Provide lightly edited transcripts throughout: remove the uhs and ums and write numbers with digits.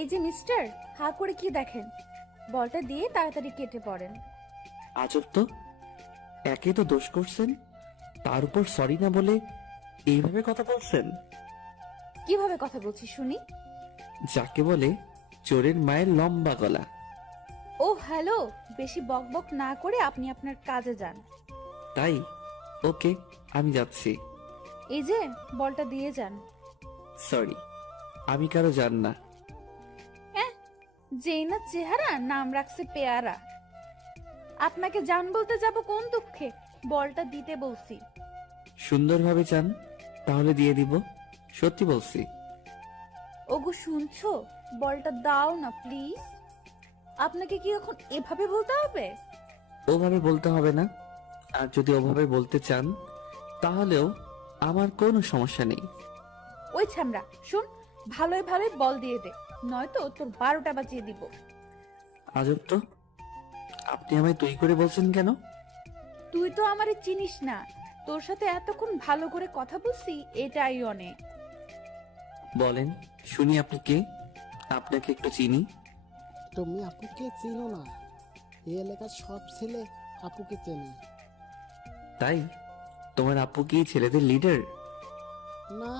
এই যে মিস্টার, হা করে কি দেখেন? বলটা দিয়ে তাড়াতাড়ি কেটে পড়েন। আজব তো, একে তো দোষ করছেন, তার উপর সরি না বলে এইভাবে কথা বলছেন। কিভাবে কথা বলছি শুনি? যাকে বলে চোরের মায়ের লম্বা গলা। ও হ্যালো, বেশি বকবক না করে আপনি আপনার কাজে যান। তাই? ওকে, আমি যাচ্ছি। এই যে বলটা দিয়ে যান। সরি, আমি কারো জান না। হ্যাঁ, যেই না চেহারা, নাম রাখছে পেয়ারা। আপনাকে জান বলতে যাব কোন দুঃখে? বলটা দিতে বলছি। সুন্দরভাবে চান তাহলে দিয়ে দিব, সত্যি বলছি। ওগো শুনছো? বলটা দাও না প্লিজ। আপনাকে কি এখন এভাবে বলতে হবে? ওভাবে বলতে হবে না, আর যদি ওভাবে বলতে চান তাহলেও আমার কোনো সমস্যা নেই। ওই ছ্যামড়া শুন, ভালোই ভালোই বল দিয়ে দে, নয়তো তোর 12টা বাজিয়ে দিব। আজব তো, আপনি আমায় তুই করে বলছেন কেন? তুই তো আমারে চিনিস না, তোর সাথে এতক্ষণ ভালো করে কথা বলছি, এটাই অনেক। বলেন শুনি, আপনি কে? আপনাকে একটু চিনি। তুমি আপুকে চিনো না? এই এলাকার সব ছেলে আপুকে চেনে। তাই? তোমার আপু কি ছেলেদের লিডার? না,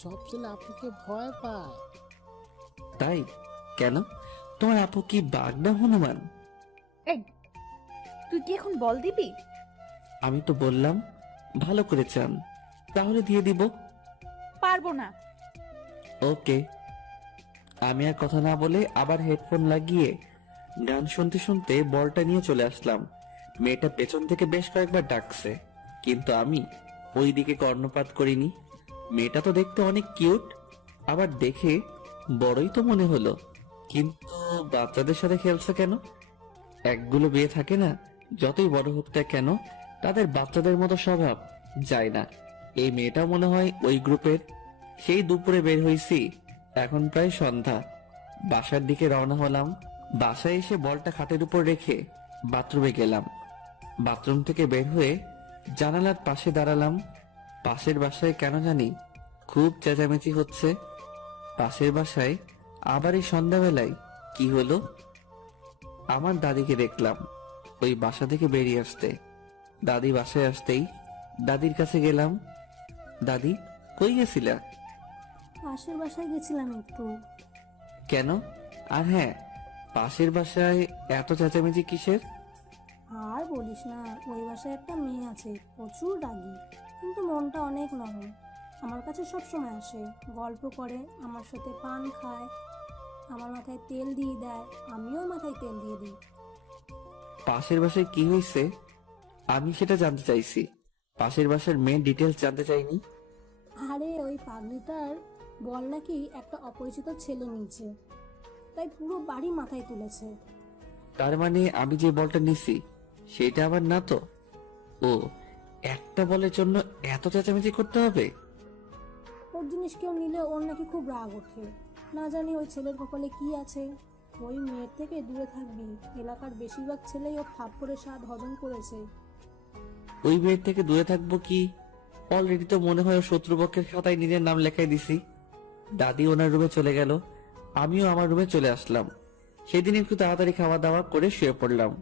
সব ছেলে আপুকে ভয় পায়। তাই? কেন? তোমার আপু কি বাঘ না হনুমান? এই, তুই কি এখন বল দিবি? আমি তো বললাম ভালো করে চান তাহলে দিয়ে দিব। পারবো না। ওকে। আমি আর কথা না বলে আবার হেডফোন লাগিয়ে গান শুনতে শুনতে বলটা নিয়ে চলে আসলাম। মেয়েটা পেছন থেকে বেশ কয়েকবার ডাকছে, কিন্তু আমি ওই দিকে কর্ণপাত করিনি। মেয়েটা তো দেখতে অনেক কিউট, আবার দেখে বড়ই তো মনে হলো, কিন্তু বাচ্চাদের সাথে খেলছে কেন? একগুলো বিয়ে থাকে না, যতই বড় হোক না কেন তাদের বাচ্চাদের মতো স্বভাব যায় না। এই মেয়েটাও মনে হয় ওই গ্রুপের। সেই দুপুরে বের হইছি, এখন প্রায় সন্ধ্যা। বাসার দিকে রওনা হলাম। বাসায় এসে বলটা খাটের উপর রেখে বাথরুমে গেলাম। বাথরুম থেকে বের হয়ে জানালার পাশে দাঁড়ালাম। পাশের বাসায় কেন জানি খুব চেঁচামেচি হচ্ছে। পাশের বাসায় আবার এই সন্ধ্যাবেলায় কি হলো? আমার দাদিকে দেখলাম ওই বাসা থেকে বেরিয়ে আসতে। দাদি বাসায় আসতেই দাদির কাছে গেলাম। দাদি, কই গেছিলা? পাশের বাসায় গেছিলাম একটু। কেন? আর হ্যাঁ, পাশের বাসায় এত চেঁচামেচি কিসের? আর বলিস না, ওই বাসায় একটা মেয়ে আছে, প্রচুর রাগী, কিন্তু মনটা অনেক নরম। আমার কাছে সব সময় আসে, গল্প করে, আমার সাথে পান খায়, আমার মাথায় তেল দিয়ে দেয়, আমিও মাথায় তেল দিয়ে দিই। পাশের বাসায় কি হয়েছে আমি সেটা জানতে চাইছি, পাশের বাসার মেন ডিটেলস জানতে চাইনি। আরে ওই পাগলিটার বল নাকি একটা অপরিচিত ছেলে নিয়েছে, তাই পুরো বাড়ি মাথায় তুলেছে। তার মানে আমি যে বলটা নিছি সেটা আবার না তো? ও, একটা বলের জন্য এত চেঁচামেচি করতে হবে? ওর জিনিস কেউ নিলে ওর নাকি খুব রাগ ওঠে। না জানি ওই ছেলের কপালে কি আছে। ওই মেয়ের থেকে দূরে থাকবি, এলাকার বেশিরভাগ ছেলেই ওর থাপ্পড়ের স্বাদ হজম করেছে। ওই মেয়ের থেকে দূরে থাকবো কি? অলরেডি তো মনে হয় ও শত্রুপক্ষের খাতায় নিজের নাম লেখাই দিছি। দাদি ওনার রুমে চলে গেল, আমিও আমার রুমে চলে আসলাম। সেদিন একটু তাড়াতাড়ি খাওয়া দাওয়া করে শুয়ে পড়লাম।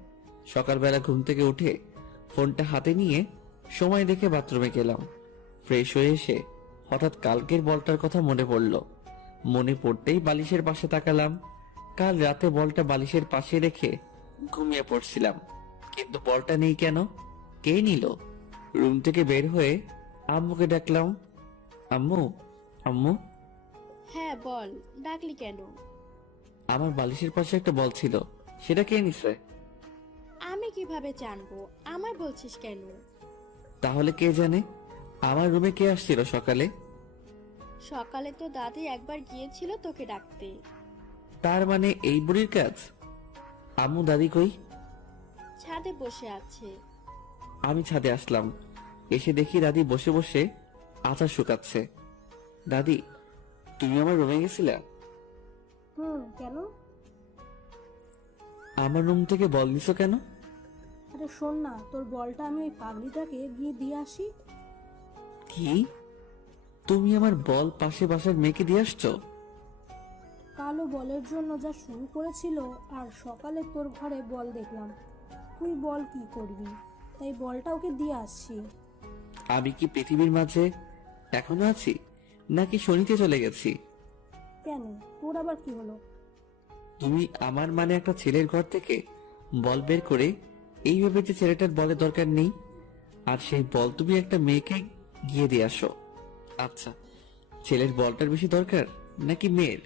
সকালবেলা ঘুম থেকে উঠে ফোনটা হাতে নিয়ে সময় দেখে বাথরুমে গেলাম। ফ্রেশ হয়ে এসে হঠাৎ কালকের বলটার কথা মনে পড়ল। মনে পড়তেই বালিশের পাশে তাকালাম। কাল রাতে বলটা বালিশের পাশে রেখে ঘুমিয়ে পড়ছিলাম, কিন্তু বলটা নেই কেন? কে নিল? রুম থেকে বের হয়ে আম্মুকে ডাকলাম, আম্মু, আম্মু। হ্যাঁ বল, ডাকলি কেন? আমার বালিশের পাশে একটা বল ছিল, সেটা কে নিছে? আমি কিভাবে জানবো? আমায় বলছিস কেন? তাহলে কে জানে? আমার রুমে কে আসছিল সকালে? সকালে তো দাদি একবার গিয়েছিল তোকে ডাকতে। তার মানে এই বুড়ির কাজ। আম্মু, দাদি কই? ছাদে বসে আছে। আমি ছাদে আসলাম, এসে দেখি দাদি বসে বসে আচার শুকাচ্ছে। দাদি, তুমি আমার রুমে গেছিলা? কেন? আমার রুম থেকে বল নিছো কেন? আরে শোন না, তোর বলটা আমি ওই পাগলিটাকে গিয়ে দিয়ে আসি। কি? তুমি আমার বল পাশে বাসার মেয়েকে দিয়ে আসছো? কাল কালো বলের জন্য যা শুরু করেছিল, আর সকালে তোর ঘরে বল দেখলাম। তুই বল কি করবি, তাই বলটা ওকে দিয়ে আসছি। আমি কি পৃথিবীর মাঝে এখনো আছি, নাকি শনিতে চলে গেছি? কেন, তোর আবার কি হলো? তুমি আমার মানে একটা ছেলের ঘর থেকে বল বের করে এইভাবে যে ছেলেটার বলের দরকার নেই, আর সেই বল তুমি একটা মেয়েকে গিয়ে দিয়ে আসো। আচ্ছা, ছেলের বলটার বেশি দরকার নাকি মেয়ের?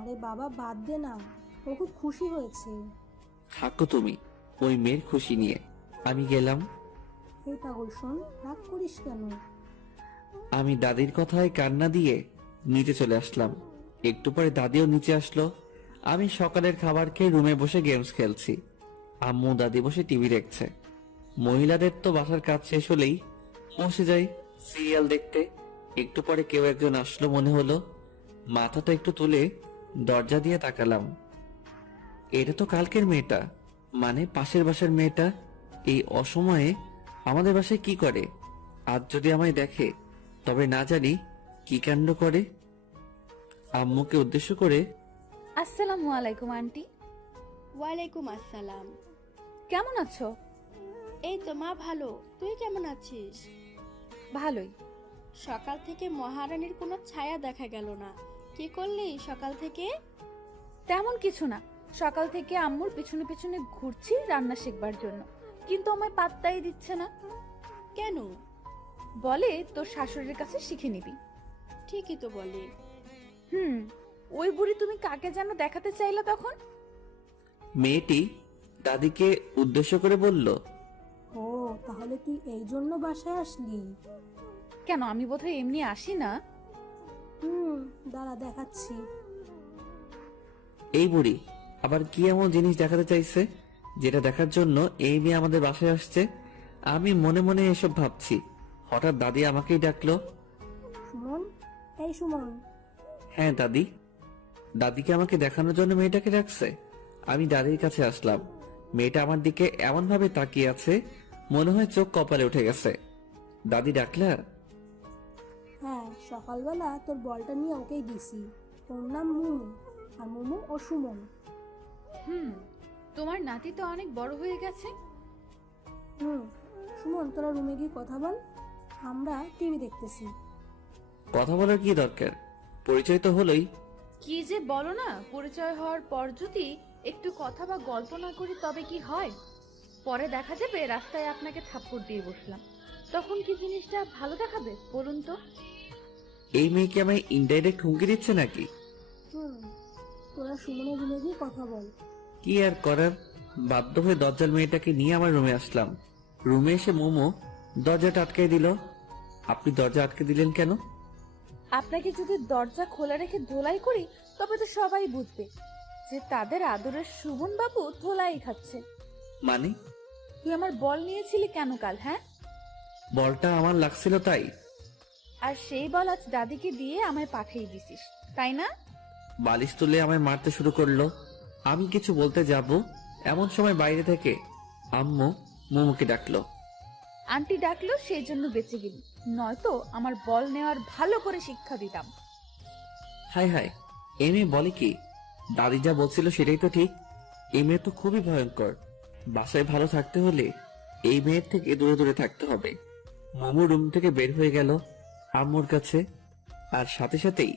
আরে বাবা বাদ দে না, ও খুব খুশি হয়েছে। থাকো তুমি ওই মেয়ের খুশি নিয়ে, আমি গেলাম। এই পাগল শোন, রাগ করিস কেন? আমি দাদির কথায় কান্না দিয়ে নিচে চলে আসলাম। একটু পরে দাদিও নিচে আসলো। আমি সকালের খাবার খেয়ে রুমে বসে গেমস খেলছি। আম্মু দাদি বসে টিভি দেখছে। মহিলাদের তো বাসার কাজ শেষ হলেই বসে যাই সিরিয়াল দেখতে। একটু পরে কেউ একজন আসলো মনে হলো। মাথাটা একটু তুলে দরজা দিয়ে তাকালাম। এটা তো কালকের মেয়েটা, মানে পাশের বাসার মেয়েটা। এই অসময়ে আমাদের বাসায় কি করে? আজ যদি আমায় দেখে তবে না জানি কি কাণ্ড করে। আম্মুকে উদ্দেশ্য করে, আসসালামু আলাইকুম আন্টি। ওয়ালাইকুম আসসালাম। কেমন আছো? এই তো মা ভালো, তুই কেমন আছিস? ভালোই। সকাল থেকে মহারানীর কোনো ছায়া দেখা গেল না, কি করলি সকাল থেকে? তেমন কিছু না, সকাল থেকে আম্মুর পিছনে পিছনে ঘুরছি রান্না শিখবার জন্য, কিন্তু আমায় পাত্তাই দিচ্ছে না। কেন? বলে তোর শাশুড়ির কাছে শিখে নিবি। ঠিকই তো বলে। ওই বুড়ি তুমি কাকে যেন দেখাতে চাইলা তখন? মেয়েটি দাদিকে উদ্দেশ্য করে বলল, ও তাহলে তুই এই জন্য বাসায় আসলি? কেন, আমি বোধহয় এমনি আসি না। দাঁড়া দেখাচ্ছি। এই বুড়ি আবার কি এমন জিনিস দেখাতে চাইছে যেটা দেখার জন্য এই মেয়ে আমাদের বাসায় আসছে? আমি মনে মনে এসব ভাবছি, হঠাৎ দাদি আমাকেই ডাকলো। সুমন, এই সুমন। হ্যাঁ দাদি। দাদিকে আমাকে দেখানোর জন্য মেয়েটাকে ডাকছে। আমি দাদির কাছে আসলাম। মেয়েটা আমার দিকে এমন ভাবে তাকিয়ে আছে, মনে হয় চোখ কপালে উঠে গেছে। দাদি ডাকলা? হ্যাঁ, সকালবেলা তোর বলটা নিয়ে ওকেই দিছি। ওর নাম মুমু, আর মুমু ও সুমন। তোমার নাতি তো অনেক বড় হয়ে গেছে। সুমন, তোরা রুমে গিয়ে কথা বল, আমরা টিভি দেখতেছি। কথা বলার কি দরকার, পরিচয় তো হলোই। কি যে বলো না, পরিচয় হওয়ার পর যদি একটু কথা বা গল্প না করি তবে কি হয়? পরে দেখা যাবে রাস্তায় আপনাকে থাপ্পড় দিয়ে বসলাম, তখন কি জিনিসটা ভালো দেখাবে বলুন তো? এই মেয়ে কি আমায় ইনডাইরেক্ট হুমকি দিচ্ছে নাকি? তোরা সুমনের রুমে গিয়ে কথা বল। কি আর করার, বাধ্য হয়ে দরজাল মেয়েটাকে নিয়ে আমার রুমে আসলাম। রুমে এসে মোমো দরজাটা আটকে দিল। আপনি দরজা আটকে দিলেন কেন? আপনাকে যদি দরজা খোলা রেখে ধোলাই করি তবে তো সবাই বুঝবে যে তাদের আদরের সুমন বাবু ধোলাই খাচ্ছে। মানে? তুই আমার বল নিয়েছিলি কেন কাল? হ্যাঁ, বলটা আমার লাগছিল তাই? আর সেই বল আজ দাদিকে দিয়ে আমায় পাঠিয়ে দিছিস, তাই না? বালিশ তুলে আমায় মারতে শুরু করলো। আমি কিছু বলতে যাব, এমন সময় বাইরে থেকে আম্মু মোমোকে ডাকলো। আন্টি ডাকলো সেই জন্য বেঁচে গেলি, নয়তো আমার বল নেওয়ার ভালো করে শিক্ষা দিতাম। হাই হাই, এই মেয়ে বলে কি? দাদি যা বলছিল সেটাই তো ঠিক। এই মেয়ে তো খুবই ভয়ঙ্কর। বাসায় ভালো থাকতে হলে এই মেয়ের থেকে দূরে দূরে থাকতে হবে। মামু রুম থেকে বের হয়ে গেল আম্মুর কাছে, আর সাথে সাথেই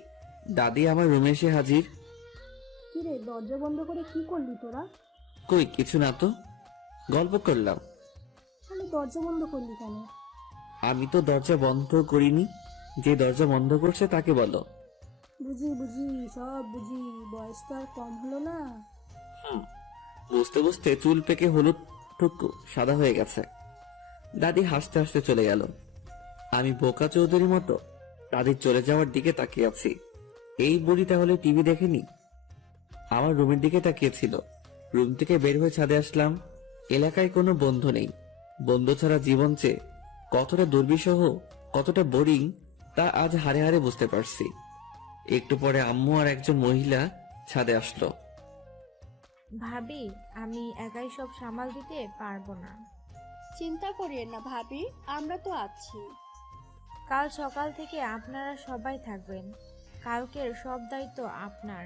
দাদি আমার রুমে এসে হাজির। কিরে, দরজা বন্ধ করে কি করলি তোরা? কই কিছু না তো, গল্প করলাম। তাহলে দরজা বন্ধ করলি কেন? আমি তো দরজা বন্ধ করিনি, যে দরজা বন্ধ করছে তাকে বলো। বুঝি বুঝি, সব বুঝি, বয়স তো আর কম হলো না। বুঝতে বুঝতে চুল পেকে হলুদ টুকু সাদা হয়ে গেছে। দাদি হাসতে হাসতে চলে গেল। আমি বোকা চৌধুরীর মতো দাদির চলে যাওয়ার দিকে তাকিয়ে আছি। এই বুড়ি তাহলে টিভি দেখেনি, আমার রুমের দিকে তাকিয়েছিল। রুম থেকে বের হয়ে ছাদে আসলাম। এলাকায় কোনো বন্ধু নেই। বন্ধু ছাড়া জীবন চেয়ে কতটা দুর্বিষহ, কতটা বোরিং তা আজ হারে হারে বুঝতে পারছি। একটু পরে আম্মু আর একজন মহিলা ছাদে আসলো। ভাবি, আমি একাই সব সামাল দিতে পারবো না। চিন্তা করিয়েন না ভাবি, আমরা তো আছি। কাল সকাল থেকে আপনারা সবাই থাকবেন, কালকের সব দায়িত্ব আপনার।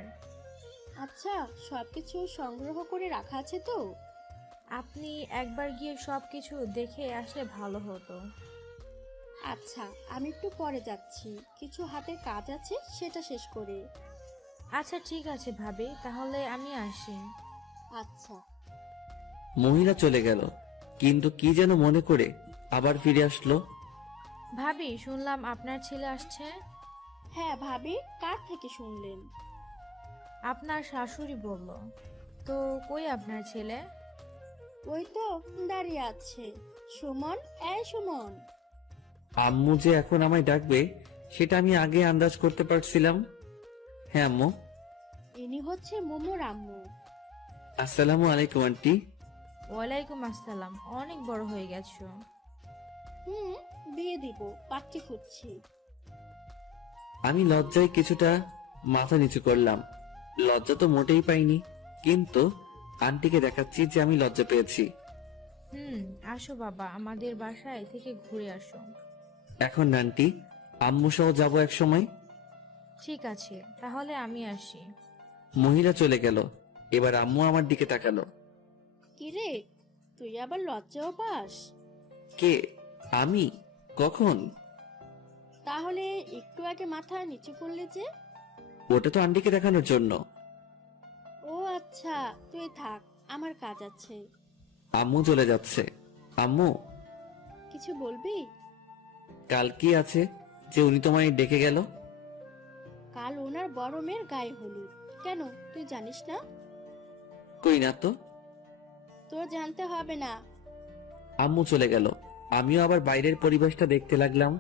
আচ্ছা, সবকিছু সংগ্রহ করে রাখা আছে তো? আপনি একবার গিয়ে সব কিছু দেখে আসলে ভালো হতো। আচ্ছা, আমি একটু পরে যাচ্ছি, কিছু হাতের কাজ আছে, সেটা শেষ করে। আচ্ছা ঠিক আছে ভাবি, তাহলে আমি আসি। আচ্ছা। মহিলা চলে গেল, কিন্তু কি যেন মনে করে আবার ফিরে আসলো। ভাবি, শুনলাম আপনার ছেলে আসছে। হ্যাঁ ভাবি, কার থেকে শুনলেন? আপনার শাশুড়ি বলল। তো কই আপনার ছেলে? ওই তো দাঁড়িয়ে আছে। সুমন, এই সুমন। আম্মু যে এখন আমায় ডাকবে সেটা আমি আগে আন্দাজ করতে পারছিলাম। হ্যাঁ আম্মু। ইনি হচ্ছে মোমোর আম্মু। আসসালামু আলাইকুম আন্টি। ওয়ালাইকুম আসসালাম, অনেক বড় হয়ে গেছো। হুম, বিয়ে দিব, পাত্রী খুঁজছি। আমি লজ্জায় কিছুটা মাথা নিচু করলাম। লজ্জা তো মোটেই পাইনি, কিন্তু আন্টিকে দেখাচ্ছি যে আমি লজ্জা পেয়েছি। আসো বাবা, আমাদের বাসায় থেকে ঘুরে আসো। এখন না আন্টি, আম্মু সহ যাবো এক সময়। ঠিক আছে, তাহলে আমি আসি। মহিলা চলে গেল, এবার আম্মু আমার দিকে তাকালো। কিরে, তুই আবার লজ্জাও পাস? কে? আমি? কখন? তাহলে একটু আগে মাথা নিচু করলে যে? ওটা তো আন্টিকে দেখানোর জন্য। ও আচ্ছা, তুই থাক, আমার কাজ আছে। আম্মু চলে যাচ্ছে। আম্মু, কিছু বলবি? কাল কি আছে যে উনি তোমায় ডেকে গেল? কাল ওনার বড় মেয়ের গায়ে হলুদ। কেন, তুই জানিস না? কই না তো। তোর জানতে হবে না। আম্মু চলে গেল, আমিও আবার বাইরের পরিবেশটা দেখতে লাগলাম।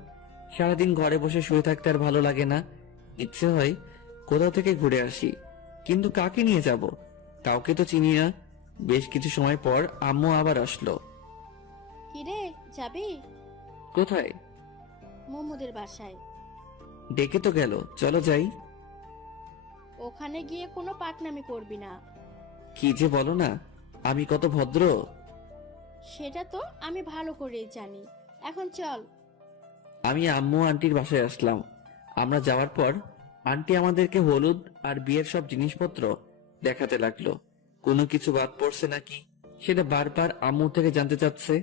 সারাদিন ঘরে বসে শুয়ে থাকতে আর ভালো লাগে না। ইচ্ছে হয় কোথাও থেকে ঘুরে আসি, কিন্তু কাকে নিয়ে যাব? কাউকে তো চিনি না। বেশ কিছু সময় পর আম্মু আবার আসলো। কিরে, যাবি? কোথায়? মোমোদের বাসায়। ডেকে তো গেল, চলো যাই। ওখানে গিয়ে কোনো পাকনামি করবি না। কি যে বলো না, আমি কত ভদ্র। সেটা তো আমি ভালো করেই জানি। এখন চল। আমি আম্মু আন্টির বাসায় আসলাম। আমরা যাওয়ার পর আন্টি আমাদেরকে হলুদ আর বিয়ের সব জিনিসপত্র দেখাতে লাগলো। কোনো কিছু বাদ পড়ছে নাকি সেটা বারবার আম্মু থেকে জানতে চাচ্ছে।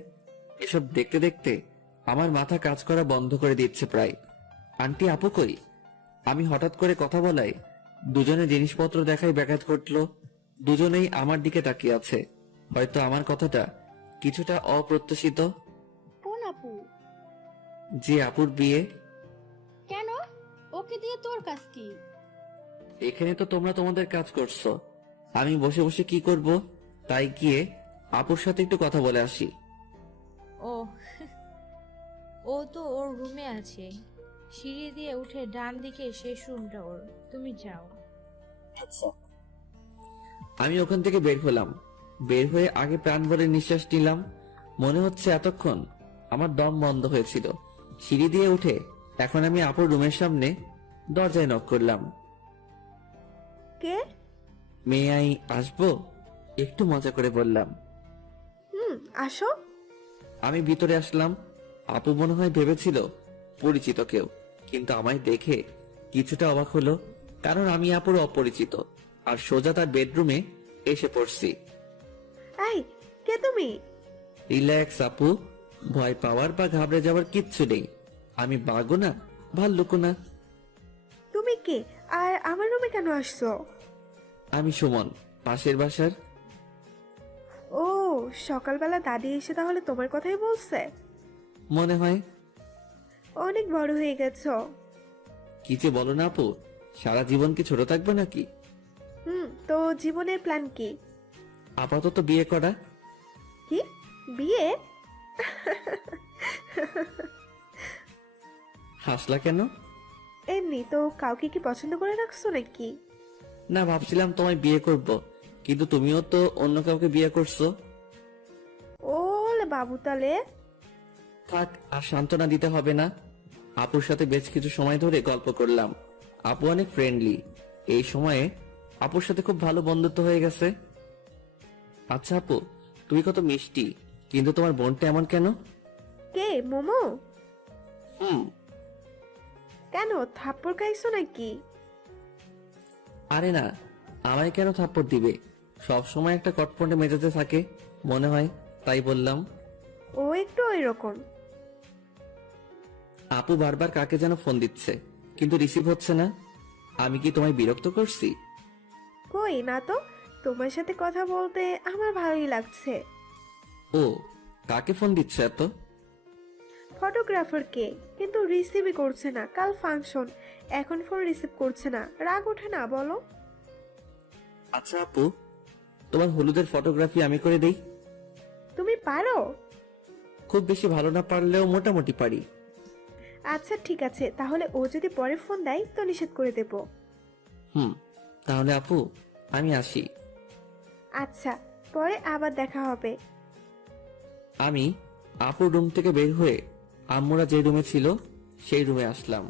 এসব দেখতে দেখতে আমার মাথা কাজ করা বন্ধ করে দিচ্ছে প্রায়। আন্টি আপু কই? আমি হঠাৎ করে কথা বলায় দুজনে জিনিসপত্র দেখাই ব্যাঘাত ঘটলো। দুজনেই আমার দিকে তাকিয়ে আছে, হয়তো আমার কথাটা কিছুটা অপ্রত্যাশিত। কোন আপু? যে আপুর বিয়ে। কেন? ওকে দিয়ে তোর কাজ কি? এখানে তো তোমরা তোমাদের কাজ করছো, আমি বসে বসে কি করব? তাই গিয়ে আপুর সাথে একটু কথা বলে আসি। ও ও তো ওর রুমে আছে, সিঁড়ি দিয়ে উঠে ডান দিকে শেষ রুমটা ওর, তুমি যাও। আমি ওখান থেকে বের হলাম। বের হয়ে আগে প্রাণ ভরে নিঃশ্বাস নিলাম। মনে হচ্ছে এতক্ষণ আমার দম বন্ধ হয়েছিল। সিঁড়ি দিয়ে উঠে এখন আমি আপুর রুমের সামনে দরজায় নক করলাম। কে? মেয়ে আই আসবো? একটু মজা করে বললাম। আসো। আমি ভিতরে আসলাম। আপু মনে হয় ভেবেছিল পরিচিত কেউ, কিন্তু আমায় দেখে কিছুটা অবাক হলো, কারণ আমি আপুর অপরিচিত আর সোজা তার বেডরুমে এসে পড়ছি। এই, কে তুমি? রিল্যাক্স আপু, ভয় পাওয়ার বা ঘাবড়ে যাওয়ার কিচ্ছু নেই। আমি বাঘও না, ভাল্লুকও না। তুমি কে আর আমার রুমে কেন আসছো? আমি সুমন, পাশের বাসার। ও, সকালবেলা দাদি এসে তাহলে তোমার কথাই বলছে? মনে হয়। অনেক বড় হয়ে গেছো। কি যে বলো না আপু, সারা জীবন কি ছোট থাকবে নাকি? তো জীবনের প্ল্যান কি? আপাতত বিয়ে করা। কি? বিয়ে? হাসলা কেন? এমনি তো, কাউকে কি পছন্দ করে রাখছো নাকি? না, ভাবছিলাম তোমায় বিয়ে করব, কিন্তু তুমিও তো অন্য কাউকে বিয়ে করছো। ওলে বাবু, তালে থাক, আর সান্ত্বনা দিতে হবে না। আপুর সাথে বেশ কিছু সময় ধরে গল্প করলাম। আপু অনেক ফ্রেন্ডলি। এই সময়ে আপুর সাথে খুব ভালো বন্ধুত্ব হয়ে গেছে। আচ্ছা আপু, তুমি কত মিষ্টি, কিন্তু তোমার বোনটা এমন কেন? কে? মোমো? হুম। কেন, থাপ্পড় খাইছো নাকি? আরে না, আমায় কেন থাপ্পড় দিবে? সব সময় একটা কটপটে মেজাজে থাকে মনে হয়, তাই বললাম। ও একটু ওই রকম। আপু বারবার কাকে যেন ফোন দিচ্ছে, কিন্তু রিসিভ হচ্ছে না। আমি কি তোমায় বিরক্ত করছি? কই না তো, তোমার সাথে কথা বলতে আমার ভালোই লাগছে। ও, কাকে ফোন দিচ্ছে এত? ফটোগ্রাফারকে, কিন্তু রিসিভই করছে না। কাল ফাংশন, এখন ফোন রিসিভ করছে না, রাগ ওঠে না বলো? আচ্ছা আপু, তোমার হলুদের ফটোগ্রাফি আমি করে দেই। তুমি পারো? খুব বেশি ভালো না পারলেও মোটামুটি পারি। আচ্ছা ঠিক আছে, তাহলে ও যদি পরে ফোন দেয় তো নিষেধ করে দেব। তাহলে আপু আমি আসি। আচ্ছা, পরে আবার দেখা হবে। আমি আপুর রুম থেকে বের হয়ে আম্মুরা যে রুমে ছিল সেই রুমে আসলাম।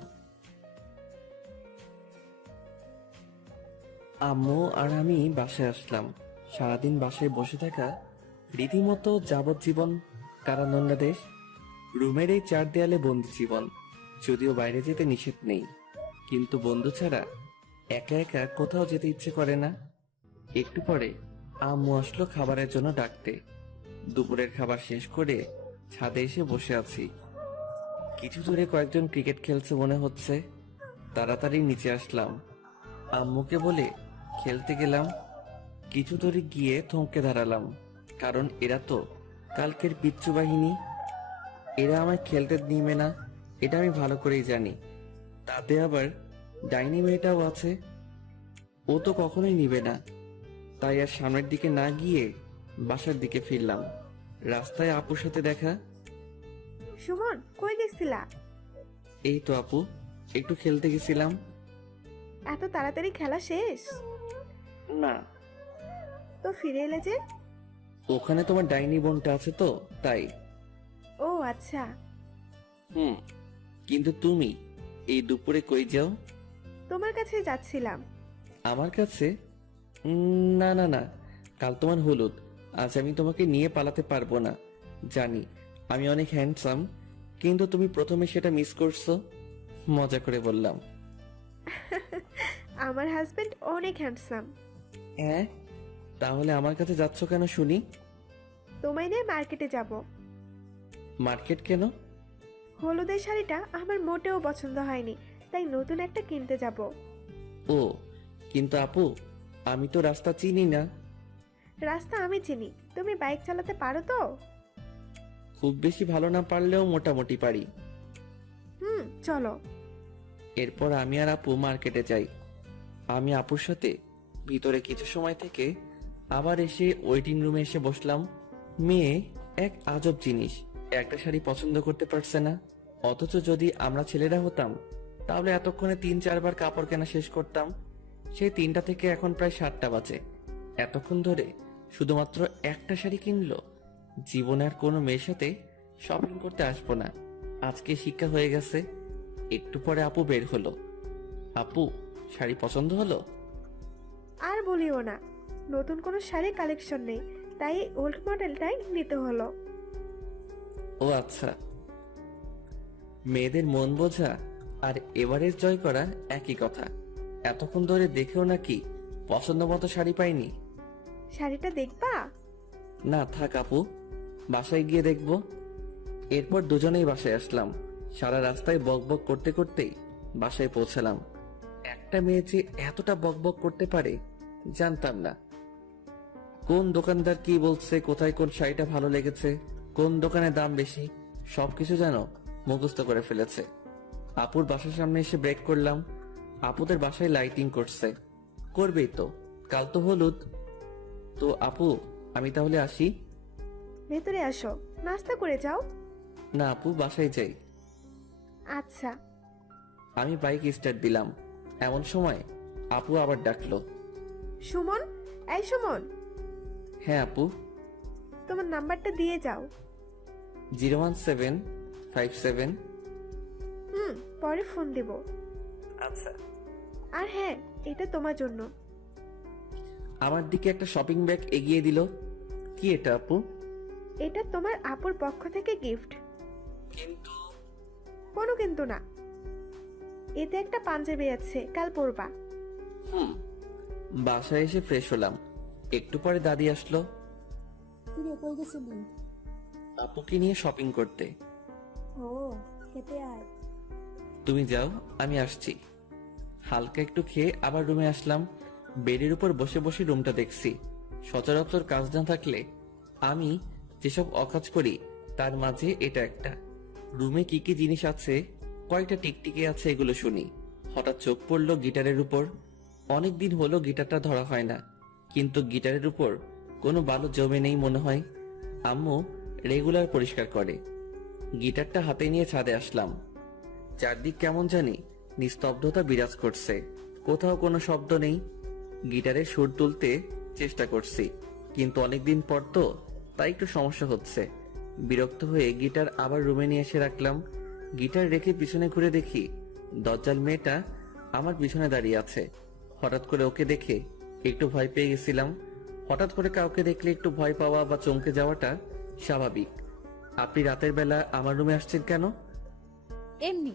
আম্মু আর আমি বাসায় আসলাম। সারাদিন বাসায় বসে থাকা রীতিমতো যাবজ্জীবন কারাদণ্ডাদেশ। রুমের এই 4 দেয়ালে বন্দি জীবন। যদিও বাইরে যেতে নিষেধ নেই, কিন্তু বন্ধু ছাড়া একা একা কোথাও যেতে ইচ্ছে করে না। একটু পরে আম্মু আসলো খাবারের জন্য ডাকতে। দুপুরের খাবার শেষ করে ছাদে এসে বসে আছি। কিছু দূরে কয়েকজন ক্রিকেট খেলছে মনে হচ্ছে। তাড়াতাড়ি নিচে আসলাম। আম্মুকে বলে খেলতে গেলাম। কিছু দূরে গিয়ে থমকে দাঁড়ালাম, কারণ এরা তো কালকের পিচ্চু বাহিনী। এরা আমায় খেলতে নিবে না, এটা আমি ভালো করেই জানি। তাতে আবার ডাইনি মেয়েটাও আছে, ও তো কখনোই নিবে না। তাই আর সামনের দিকে না গিয়ে বাসার দিকে ফিরলাম। রাস্তায় আপুর সাথে দেখা। সুমন, কই গেছিলা? এই তো আপু, একটু খেলতে গেছিলাম। এত তাড়াতাড়ি খেলা শেষ? না, তো ফিরে এলে যে? ওখানে তোমার ডাইনি বোনটা আছে তো, তাই। ও আচ্ছা। কিন্তু তুমি এই দুপুরে কই যাও? তোমার কাছে যাচ্ছিলাম। আমার কাছে? না না না, কাল তোমার হলুদ, আজ আমি তোমাকে নিয়ে পালাতে পারবো না। জানি আমি অনেক হ্যান্ডসাম, কিন্তু তুমি প্রথমে সেটা মিস করছো। মজা করে বললাম। আমার হাজবেন্ড অনেক হ্যান্ডসাম। হ্যাঁ, তাহলে আমার কাছে যাচ্ছ কেন শুনি? তোমায় নিয়ে মার্কেটে যাব। মার্কেট কেন? হলুদের শাড়িটা আমার মোটেও পছন্দ হয়নি, তাই নতুন একটা কিনতে যাব। ও, কিন্তু আপু আমি তো রাস্তা চিনি না। রাস্তা আমি চিনি। তুমি বাইক চালাতে পারো তো? খুব বেশি ভালো না পারলেও মোটামুটি পারি। চলো। এরপর আমি আর আপু মার্কেটে যাই। আমি আপুর সাথে ভিতরে কিছু সময় থেকে আবার এসে ওয়েটিং রুমে এসে বসলাম। মেয়ে এক আজব জিনিস, একটা শাড়ি পছন্দ করতে পারছে না। অথচ যদি আমরা ছেলেরা হতাম তাহলে এতক্ষণে 3-4 বার কাপড় কেনা শেষ করতাম। সেই 3টা থেকে এখন প্রায় 7টা বাজে। এতক্ষণ ধরে শুধুমাত্র একটা শাড়ি কিনলো। জীবনে আর কোনো মেয়ের সাথে শপিং করতে আসবো না, আজকে শিক্ষা হয়ে গেছে। একটু পরে আপু বের হলো। আপু, শাড়ি পছন্দ হলো? আর বলিও না, নতুন কোনো শাড়ি কালেকশন নেই, তাই ওল্ড মডেলটাই নিতে হলো। ও আচ্ছা, মেয়েদের মন বোঝা আর এভারেজ জয় করা একই কথা। এতক্ষণ ধরে দেখেও নাকি পছন্দ মতো শাড়ি পাইনি। শাড়িটা দেখবা? না থাক আপু, বাসায় গিয়ে দেখবো। এরপর দুজনেই বাসায় আসলাম। সারা রাস্তায় বকবক করতে করতেই বাসায় পৌঁছালাম। একটা মেয়ে যে এতটা বকবক করতে পারে জানতাম না। কোন দোকানদার কি বলছে, কোথায় কোন শাড়িটা ভালো লেগেছে, কোন দোকানে দাম বেশি, সবকিছু যেন মুখস্থ করে ফেলেছে। আপুর বাসার সামনে এসে ব্রেক করলাম। আপুদের বাসায় লাইটিং করছে, করবেই তো, কাল তো হলুদ। তো আপু আমি তাহলে আসি? ভেতরে আসো, নাস্তা করে যাও। না আপু, বাসায় যাই। আচ্ছা। আমি বাইক স্টার্ট দিলাম, এমন সময় আপু আবার ডাকলো। সুমন, এই সুমন, হ্যাঁ আপু। তোমার নাম্বারটা দিয়ে যাও। 01757। পরে ফোন দেব। আচ্ছা। আর হ্যাঁ, এটা তোমার জন্য। আমার দিকে একটা শপিং ব্যাগ এগিয়ে দিল। কি এটা আপু? এটা তোমার আপুর পক্ষ থেকে গিফট। কিন্তু কোনো কিন্তু না, এতে একটা পাঞ্জাবি আছে, কাল পরবা। বাসায় এসে ফ্রেশ হলাম। একটু পরে দাদি আসলো। কিরে কই গেছিলি? আপুকে নিয়ে শপিং করতে। ও, খেতে আয়। তুমি যাও, আমি আসছি। হালকা একটু খেয়ে আবার রুমে আসলাম। বেডের উপর বসে বসে রুমটা দেখছি। সচরাচর কাজ না থাকলে আমি যেসব অকাজ করি তার মাঝে এটা একটা। রুমে কি কি জিনিস আছে, কয়টা টিকটিকি আছে, এগুলো শুনি। হঠাৎ চোখ পড়লো গিটারের উপর। অনেকদিন হলো গিটারটা ধরা হয় না, কিন্তু গিটারের উপর কোনো বালু জমে নেই মনে হয়। আম্মু রেগুলার পরিষ্কার করে। গিটারটা হাতে নিয়ে ছাদে আসলাম। চারদিক কেমন জানি নিস্তব্ধতা বিরাজ করছে, কোথাও কোনো শব্দ নেই। গিটারের সুর তুলতে চেষ্টা করছি, কিন্তু অনেকদিন পর তো, তাই একটু সমস্যা হচ্ছে। বিরক্ত হয়ে গিটার আবার রুমে নিয়ে এসে রাখলাম। গিটার রেখে পিছনে ঘুরে দেখি দজ্জাল মেয়েটা আমার পিছনে দাঁড়িয়ে আছে। হঠাৎ করে ওকে দেখে একটু ভয় পেয়ে গেছিলাম। হঠাৎ করে কাউকে দেখলে একটু ভয় পাওয়া বা চমকে যাওয়াটা স্বাভাবিক। আপনি রাতের বেলা আমার রুমে আসছেন কেন? এমনি।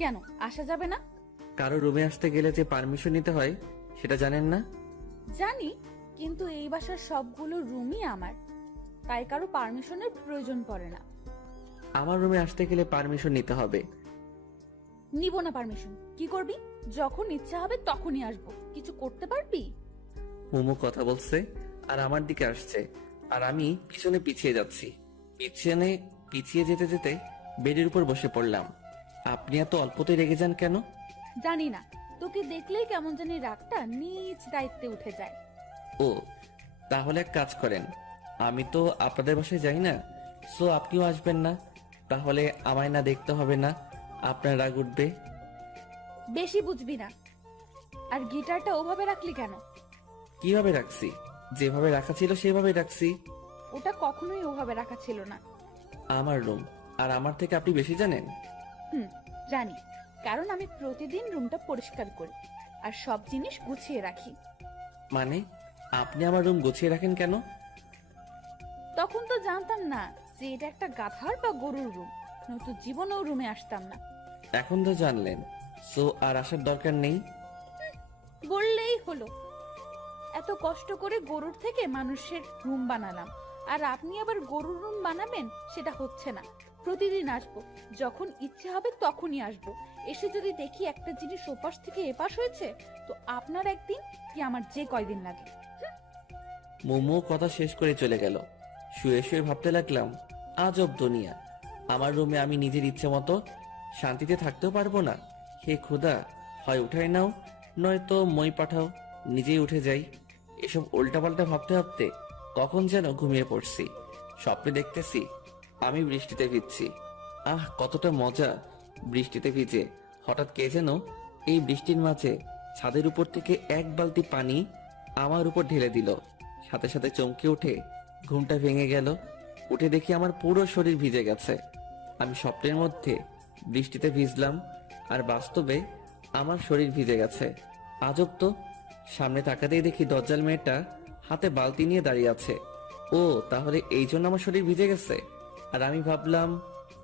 কেন আসা যাবে না? কারো রুমে আসতে গেলে যে পারমিশন নিতে হয় সেটা জানেন না? জানি, কিন্তু এই বাসার সবগুলো রুমই আমার, তাই কারো পারমিশনের প্রয়োজন পড়ে না। আমার রুমে আসতে গেলে পারমিশন নিতে হবে। নিব না পারমিশন। কি করবি? যখন ইচ্ছা হবে তখনই আসবো। কিছু করতে পারবি? মোমো কথা বলছে আর আমার দিকে আসছে, আর আমি পিছনে পিছিয়ে যাচ্ছি। পিছিয়ে যেতে যেতে বেডের উপর বসে পড়লাম। আপনি এত অল্পতেই রেগে যান কেন? জানি না, তোকে দেখলেই কেমন জানি রাগটা নিজ দায়িত্বে উঠে যায়। ও, তাহলে এক কাজ করেন, আমি তো আপনাদের বাসায় যাই না, সো আপনিও আসবেন না। তাহলে আমায় না দেখতে হবে না, আপনার রাগ উঠবে। বেশি বুঝবি না। আর গিটারটা ওভাবে রাখলি কেন? কিভাবে রাখছি? যেভাবে রাখা ছিল সেভাবে রাখছি। ওটা কখনোই ওভাবে রাখা ছিল না। আমার রুম, আর আমার থেকে আপনি বেশি জানেন। জানি, কারণ আমি প্রতিদিন রুমটা পরিষ্কার করি আর সব জিনিস গুছিয়ে রাখি। মানে আপনি আমার রুম গুছিয়ে রাখেন কেন? তখন তো জানতাম না যে এটা একটা গাধার বা গরুর রুম, নয়তো জীবনেও রুমে আসতাম না। এখন তো জানলেন, সো আর আসার দরকার নেই। বললেই হলো। এত কষ্ট করে গরুর থেকে মানুষের রুম বানালাম, আর আপনি আবার গরুর রুম বানাবেন? সেটা হচ্ছে না। প্রতিদিন আসবো, যখন ইচ্ছে হবে তখনই আসবো। এসে যদি দেখি একটা জিনিস ওপাশ থেকে এপাশ হয়েছে, তো আপনার একদিন কি আমার যে কয়দিন লাগে। মোমো কথা শেষ করে চলে গেল। শুয়ে শুয়ে ভাবতে লাগলাম, আজব দুনিয়া। আমার রুমে আমি নিজের ইচ্ছে মতো শান্তিতে থাকতেও পারবো না। হে খোদা, হয় উঠাই নাও, নয়তো মই পাঠাও, নিজেই উঠে যাই। এসব উল্টাপাল্টা ভাবতে ভাবতে কখন যেন ঘুমিয়ে পড়ছি। স্বপ্নে দেখতেছি আমি বৃষ্টিতে ভিজছি। আহ, কতটা মজা বৃষ্টিতে ভিজে। হঠাৎ কে যেন এই বৃষ্টির মাঝে ছাদের উপর থেকে এক বালতি পানি আমার উপর ঢেলে দিল। সাথে সাথে চমকে উঠে ঘুমটা ভেঙে গেল। উঠে দেখি আমার পুরো শরীর ভিজে গেছে। আমি স্বপ্নের মধ্যে বৃষ্টিতে ভিজলাম, আর বাস্তবে আমার শরীর ভিজে গেছে। আজব তো। সামনে তাকাতেই দেখি দজ্জাল মেয়েটা হাতে বালতি নিয়ে দাঁড়িয়ে আছে। ও, তাহলে এই জন্য আমার শরীর ভিজে গেছে। আর আমি ভাবলাম,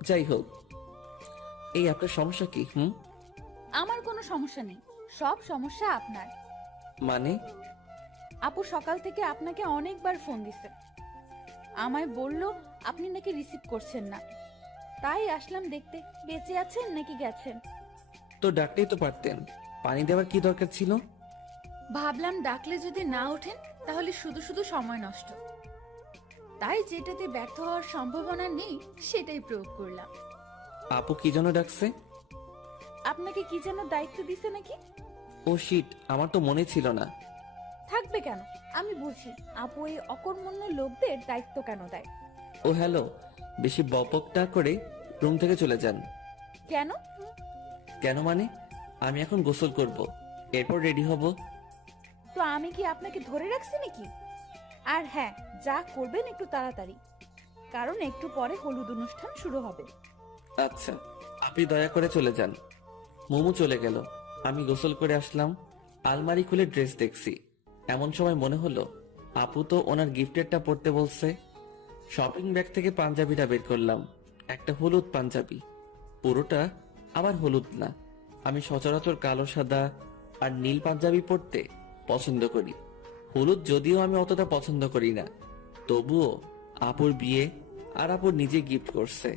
যাই হোক, এই আপনার সমস্যা কি? আমার কোনো সমস্যা নেই, সব সমস্যা আপনার। মানে? আপু সকাল থেকে আপনাকে অনেকবার ফোন দিছে, আমায় বলল আপনি নাকি রিসিভ করছেন না। তাই আসলাম দেখতে বেঁচে আছেন নাকি গেছেন। তো ডাকতেই তো পারতেন, পানি দেওয়ার কি দরকার ছিল? ভাবলাম ডাকলে যদি না ওঠেন তাহলে শুধু শুধু সময় নষ্ট, তাই যেটাতে ব্যর্থ হওয়ার সম্ভাবনা নেই সেটাই প্রয়োগ করলাম। আপু কি জন্য ডাকছে? আপনাকে কি যেন দায়িত্ব দিছে নাকি? ও শিট, আমার তো মনে ছিল না। থাকবে কেন? আমি বুঝি আপু এই অকর্মণ্য লোকদের দায়িত্ব কেন দেয়। ও হ্যালো, বেশি বকবক না করে রুম থেকে চলে যান। কেন? কেন মানে, আমি এখন গোসল করব, এরপর রেডি হব। তো আমি কি আপনাকে ধরে রাখছি নাকি? আর হ্যাঁ, যা করবেন একটু তাড়াতাড়ি, কারণ একটু পরে হলুদ অনুষ্ঠান শুরু হবে। আচ্ছা, আপনি দয়া করে চলে যান। মোমো চলে গেল। আমি গোসল করে আসলাম। আলমারি খুলে ড্রেস দেখছি। এমন সময় মনে হলো আপু তো ওনার গিফটেরটা পরতে বলছে। শপিং ব্যাগ থেকে পাঞ্জাবিটা বের করলাম। একটা হলুদ পাঞ্জাবি, পুরোটা আবার হলুদ না। আমি সচরাচর কালো, সাদা আর নীল পাঞ্জাবি পরতে পছন্দ করি। হলুদ যদিও আমি অতটা পছন্দ করি না, তবুও আপুর বিয়ে আর আপুর নিজে গিফট করছে,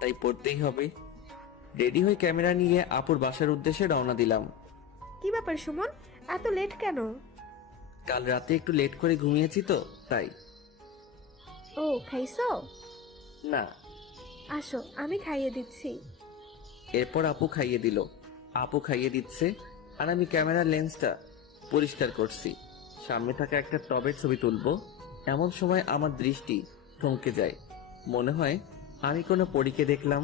তাই পড়তেই হবে। রেডি হয়ে ক্যামেরা নিয়ে আপুর বাসার উদ্দেশ্যে রওনা দিলাম। কি ব্যাপার সুমন, এত লেট কেন? কাল রাতে একটু লেট করে ঘুমিয়েছি তো তাই। ও খাইছো? না। আসো আমি খাইয়ে দিচ্ছি। এরপর আপু খাইয়ে দিল। আপু খাইয়ে দিচ্ছে আর আমি ক্যামেরার লেন্সটা পরিষ্কার করছি, সামনে থাকা একটা টবের ছবি তুলবো। এমন সময় আমার দৃষ্টি থমকে যায়, মনে হয় আমি কোনো পরীকে দেখলাম।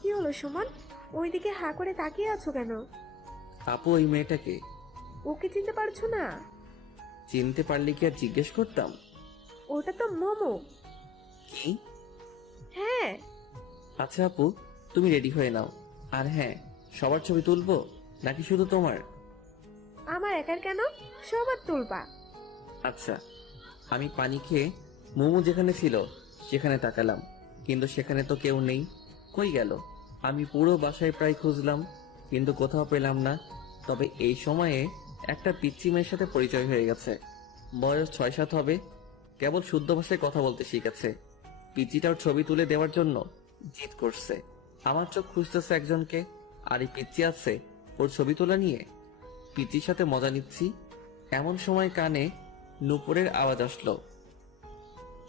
কি হলো সুমন, ওইদিকে হা করে তাকিয়ে আছো কেন? আপু ওই মেয়েটাকে ওকে চিনতে পারছো না? চিনতে পারলে কি আর জিজ্ঞেস করতাম? ওটা তো মোমো। কি? হ্যাঁ। আচ্ছা আপু, তুমি রেডি হয়ে নাও। আর হ্যাঁ, সবার ছবি তুলবো নাকি শুধু তোমার? আমার একার কেন, সবার তুলবা। আচ্ছা। আমি পানি খেয়ে মোমো যেখানে ছিল সেখানে তাকালাম, কিন্তু সেখানে তো কেউ নেই। কই গেল? আমি পুরো বাসায় প্রায় খুঁজলাম, কিন্তু কোথাও পেলাম না। তবে এই সময়ে একটা পিচ্চি মেয়ের সাথে পরিচয় হয়ে গেছে। বয়স 6-7 হবে, কেবল শুদ্ধ ভাষায় কথা বলতে শিখেছে। পিচ্চিটার ছবি তুলে দেওয়ার জন্য জিদ করছে। আমার চোখ খুঁজতেছে একজনকে, আর এই পিচ্চি আছে ওর ছবি তোলা নিয়ে। পিচ্চির সাথে মজা নিচ্ছি, এমন সময় কানে নূপুরের আওয়াজ আসলো।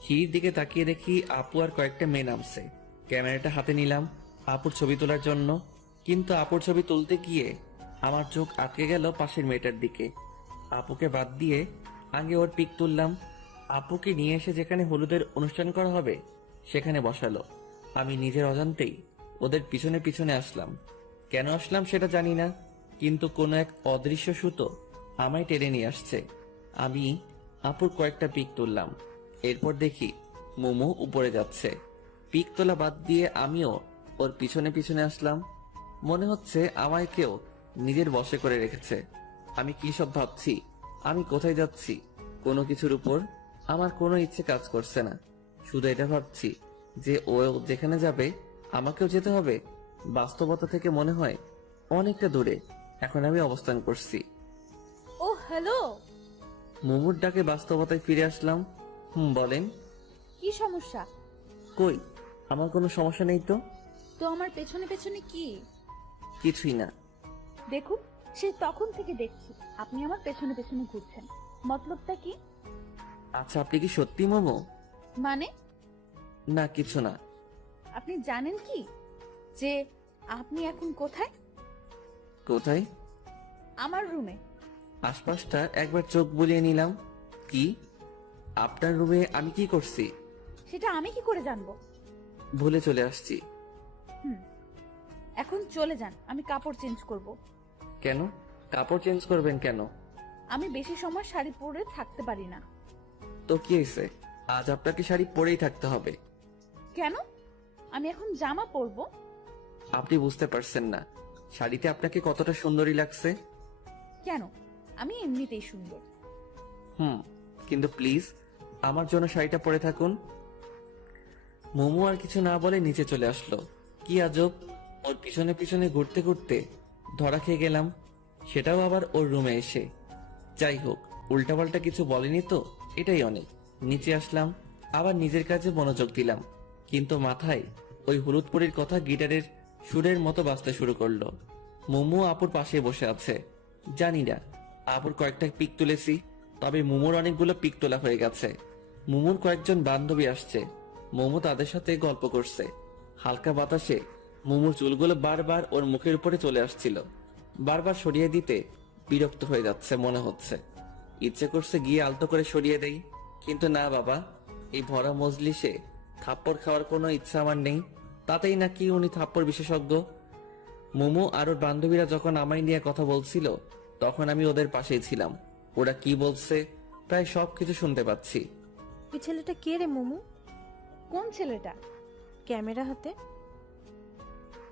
সিঁড়ির দিকে তাকিয়ে দেখি আপু আর কয়েকটা মেয়ে নামছে। ক্যামেরাটা হাতে নিলাম আপুর ছবি তোলার জন্য, কিন্তু আপুর ছবি তুলতে গিয়ে আমার চোখ আটকে গেল পাশের মেয়েটার দিকে। আপুকে বাদ দিয়ে আগে ওর পিক তুললাম। আপুকে নিয়ে এসে যেখানে হলুদের অনুষ্ঠান করা হবে সেখানে বসালো। আমি নিজের অজান্তেই ওদের পিছনে পিছনে আসলাম। কেন আসলাম সেটা জানি না, কিন্তু কোনো এক অদৃশ্য সুতো আমায় টেনে নিয়ে আসছে। আমি আপুর কয়েকটা পিক তুললাম, এরপর দেখি মোমো উপরে যাচ্ছে। পিক তোলা বাদ দিয়ে আমিও ওর পিছনে পিছনে আসলাম। মনে হচ্ছে আমায় কেউ নিজের বশে করে রেখেছে। আমি কি সব ভাবছি, আমি কোথায় যাচ্ছি, কোনো কিছুর উপর আমার কোনো ইচ্ছে কাজ করছে না। শুধু এটা ভাবছি যে ও যেখানে যাবে আমাকেও যেতে হবে। বাস্তবতা থেকে মনে হয় অনেকটা দূরে এখন আমি অবস্থান করছি। ও হ্যালো। মোমোর ডাকে বাস্তবতায় ফিরে আসলাম। বলেন। কি সমস্যা? কই, আমার কোনো সমস্যা নেই তো। তো আমার পেছনে পেছনে কি? কিছুই না। দেখুন, সে তখন থেকে দেখছি আপনি আমার পেছনে পেছনে ঘুরছেন। মতলবটা কি? আচ্ছা, আপনি কি সত্যি মোমো? মানে? না কিছু না। আপনি জানেন কি যে আপনি এখন কোথায়? কোথায়? আমার রুমে। আশপাশটা একবার চোখ বুলিয়ে নিলাম। কি? আপনার রুমে আমি কি করছি? সেটা আমি কি করে জানবো? ভুলে চলে আসছি। এখন চলে যান, আমি কাপড় চেঞ্জ করব। কেন? কাপড় চেঞ্জ করবেন কেন? আমি বেশি সময় শাড়ি পরে থাকতে পারি না। তো কি হয়েছে, আজ আপনাকে শাড়ি পরেই থাকতে হবে? কেন? আমি এখন জামা পরবো। আপনি বুঝতে পারছেন না শাড়িতে আপনাকে কতটা সুন্দরী লাগছে। কেন? আমি এমনিতেই সুন্দর। কিন্তু প্লিজ আমার জন্য শাড়িটা পরে থাকুন। মোমো আর কিছু না বলে নিচে চলে আসলো। কি আজব, ওর পিছনে পিছনে ঘুরতে ঘুরতে ধরা খেয়ে গেলাম, সেটাও আবার ওর রুমে এসে। যাই হোক, উল্টাপাল্টা কিছু বলেনি তো, এটাই অনেক। নিচে আসলাম, আবার নিজের কাজে মনোযোগ দিলাম, কিন্তু মাথায় ওই হলুদ পরীর কথা গিটারের সুরের মতো বাজতে শুরু করলো। মোমো আপুর পাশে বসে আছে। জানি না আপুর কয়েকটা পিক তুলেছি, তবে মোমোর অনেকগুলো পিক তোলা হয়ে গেছে। মোমোর কয়েকজন বান্ধবী আসছে, মোমো তাদের সাথে গল্প করছে। হালকা বাতাসে মোমোর চুলগুলো বারবার ওর মুখের উপরে চলে আসছিল। বারবার সরিয়ে দিতে বিরক্ত হয়ে যাচ্ছে মনে হচ্ছে। ইচ্ছে করছে গিয়ে আলতো করে সরিয়ে দেই, কিন্তু না বাবা, এই ভরা মজলিসে থাপ্পড় খাওয়ার কোনো ইচ্ছা আমার নেই। তাতেই নাকি উনি থাপ্পড় বিশেষজ্ঞ। মোমো আর ওর বান্ধবীরা যখন আমায় নিয়ে কথা বলছিল তখন আমি ওদের পাশেই ছিলাম। ওরা কি বলছে প্রায় সবকিছু শুনতে পাচ্ছি। ওই ছেলেটা কে রে মোমো? কোন ছেলেটা? ক্যামেরা হাতে।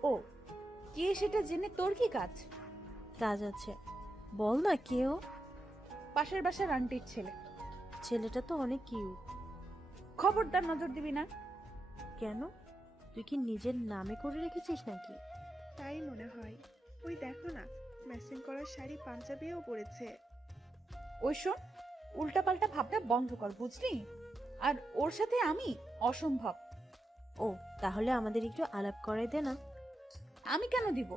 ও, কে সেটা জেনে তোর কি কাজ? কাজ আছে, বল না কেউ। পাশের বাসার আন্টির ছেলে। ছেলেটা তো অনেক কিউট। খবরদার নজর দিবি না। কেন, তুই কি নিজের নামে করে রেখেছিস নাকি? তাই মনে হয়। ওই দেখো না, ম্যাচিং করার শাড়ি পাঞ্জাবিও পরেছে। ওই শোন, উল্টাপাল্টা ভাবটা বন্ধ কর, বুঝলি? আর ওর সাথে আমি অসম্ভব। ও তাহলে আমাদের একটু আলাপ করাই দে না। আমি কেন দিব?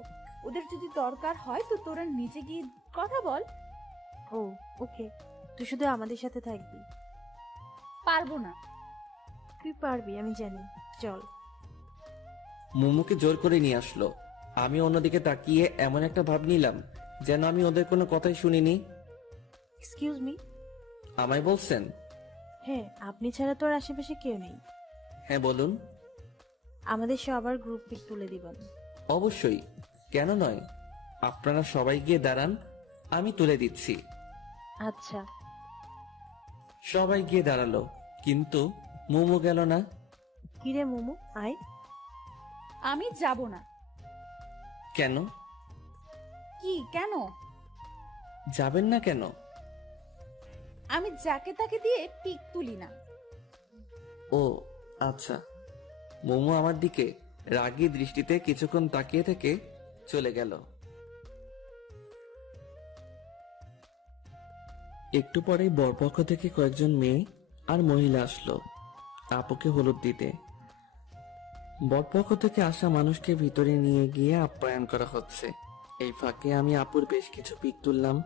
ওদের যদি দরকার হয় তো তোরা নিচে গিয়ে কথা বল। ও ওকে, তুই শুধু আমাদের সাথে থাকবি। পারবো না। তুই পারবি, আমি জানি। চল। মোমোকে জোর করে নিয়ে আসলো। আমি অন্যদিকে তাকিয়ে এমন একটা ভাব নিলাম যেন আমি ওদের কোনো কথাই শুনিনি। Excuse me. আমায় বলছেন? হ্যাঁ, আপনি ছাড়া তোর আশেপাশে কেউ নেই। হ্যাঁ বলুন। আমাদের সবার গ্রুপ পিক তুলে দিবেন। অবশ্যই, কেন নয়। আপনারা সবাই গিয়ে দাঁড়ান, আমি তুলে দিচ্ছি। আচ্ছা। সবাই গিয়ে দাঁড়ালো, কিন্তু মোমো গেল না। কিরে মোমো, আয়। আমি যাব না। কেন কি কেন? যাবেন না কেন? আমি যাকে তাকে দিয়ে পিক তুলি না। ও আচ্ছা। মোমো আমার দিকে রাগী দৃষ্টিতে কিছুক্ষণ তাকিয়ে থেকে চলে গেল। একটু পরেই বরপক্ষ থেকে কয়েকজন মেয়ে আর মহিলা আসলো আপুকে হলুদ দিতে। বরপক্ষ থেকে আসা মানুষকে ভিতরে নিয়ে গিয়ে আপ্যায়ন করা হচ্ছে। এই ফাঁকে আমি আপুর বেশ কিছু পিক তুললাম,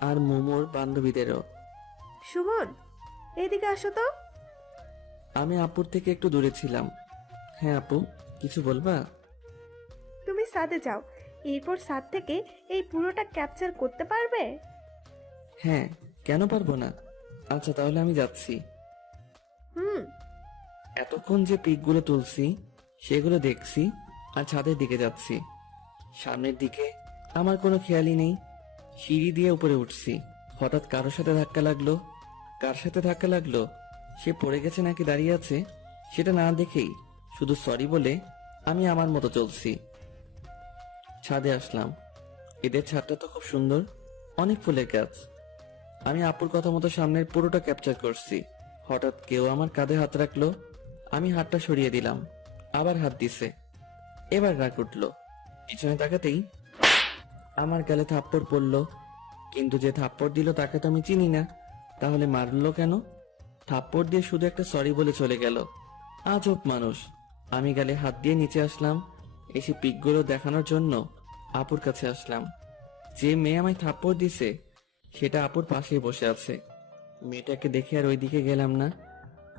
আর মোমোর বান্ধবীদেরও। সুমন, এদিকে আসো তো। আমি আপুর থেকে একটু দূরে ছিলাম। হ্যাঁ আপু, কিছু বলবা? তুমি ছাদে যাও, এরপর ছাদ থেকে এই পুরোটা ক্যাপচার করতে পারবে? হ্যাঁ, কেন পারবো না। আচ্ছা তাহলে আমি যাচ্ছি। হুম। এতক্ষণ যে পিকগুলো তুলছি সেগুলো দেখছি আর ছাদের দিকে যাচ্ছি। সামনের দিকে আমার কোনো খেয়ালই নেই। সিঁড়ি দিয়ে উপরে উঠছি, হঠাৎ কারোর সাথে ধাক্কা লাগলো। কার সাথে ধাক্কা লাগলো, সে পড়ে গেছে নাকি দাঁড়িয়ে আছে সেটা না দেখেই শুধু সরি বলে আমি আমার মতো চলছি। ছাদে আসলাম। এদের ছাদটা তো খুব সুন্দর, অনেক ফুলের গাছ। আমি আপুর কথা মতো সামনের পুরোটা ক্যাপচার করছি। হঠাৎ কেউ আমার কাঁধে হাত রাখলো। আমি হাতটা সরিয়ে দিলাম, আবার হাত দিছে। এবার রাগ উঠলো। পিছনে তাকাতেই আমার গালে থাপ্পড় পড়লো। কিন্তু যে থাপ্পড় দিল তাকে তো আমি চিনি না, তাহলে মারলো কেন? থাপ্পড় দিয়ে শুধু একটা সরি বলে চলে গেল। আজব মানুষ। আমি গালে হাত দিয়ে নিচে আসলাম, এসে পিকগুলো দেখানোর জন্য আপুর কাছে আসলাম। যে মেয়ে আমায় থাপ্পড় দিছে সেটা আপুর পাশেই বসে আছে। মেয়েটাকে দেখে আর ওইদিকে গেলাম না,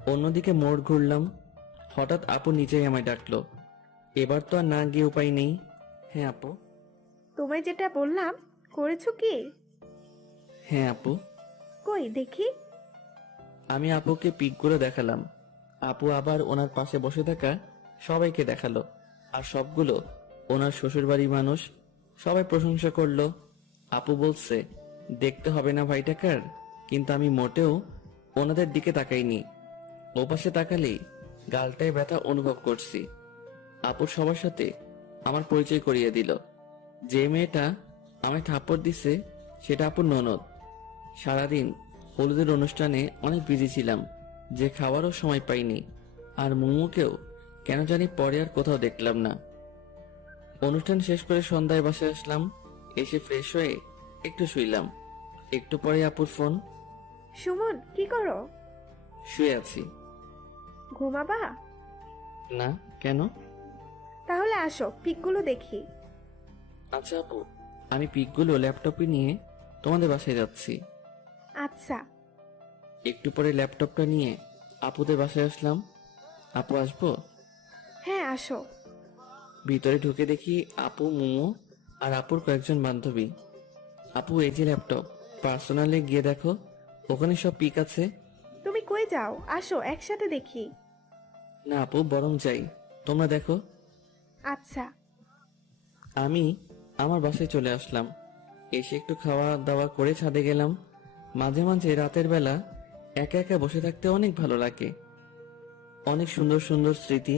অন্যদিকে মোড় ঘুরলাম। হঠাৎ আপু নিচেই আমায় ডাকলো। এবার তো আর না গিয়ে উপায় নেই। হ্যাঁ আপু। তোমায় যেটা বললাম করেছো কি? হ্যাঁ আপু। কই দেখি। আমি আপুকে পিকগুলো দেখালাম। আপু আবার ওনার পাশে বসে থাকা সবাইকে দেখালো, আর সবগুলো ওনার শ্বশুরবাড়ির মানুষ। সবাই প্রশংসা করলো। আপু বলছে দেখতে হবে না ভাইটাকার, কিন্তু আমি মোটেও ওনাদের দিকে তাকাইনি। ওপাশে তাকালেই গালটায় ব্যথা অনুভব করছি। আপুর সবার সাথে আমার পরিচয় করিয়ে দিল। যে মেয়েটা আমায় থাপ্পড় দিছে সেটা আপুর ননদ। সারাদিন হলুদের অনুষ্ঠানে অনেক বিজি ছিলাম, যে খাওয়ারও সময় পাইনি। আর মোমোকেও কেন জানি পরে আর কোথাও দেখলাম না। অনুষ্ঠান শেষ করে সন্ধ্যায় বাসায় আসলাম। এসে ফ্রেশ হয়ে একটু শুইলাম। একটু পরে আপুর ফোন। সুমন, কি করো? শুয়ে আছি। ঘুমাবা? না, কেন? তাহলে আসো, পিকগুলো দেখি। আচ্ছা আপু, আমি পিকগুলো ল্যাপটপে নিয়ে তোমাদের বাসায় যাচ্ছি। আচ্ছা। একটু পরে ল্যাপটপটা নিয়ে আপুদের বাসায় আসলাম। আপু আসবো? হ্যাঁ আসো। ভিতরে ঢুকে দেখি আপু, মোমো আর আপুর কয়েকজন বান্ধবী। আপু এই যে ল্যাপটপ, পার্সোনালে গিয়ে দেখো, ওখানে সব পিক আছে। তুমি কই যাও, আসো একসাথে দেখি। না আপু, বরং যাই, তোমরা দেখো। আচ্ছা। আমি আমার বাসায় চলে আসলাম। এসে একটু খাওয়া দাওয়া করে ছাদে গেলাম। মাঝে মাঝে রাতের বেলা একা একা বসে থাকতে অনেক ভালো লাগে। অনেক সুন্দর সুন্দর স্মৃতি,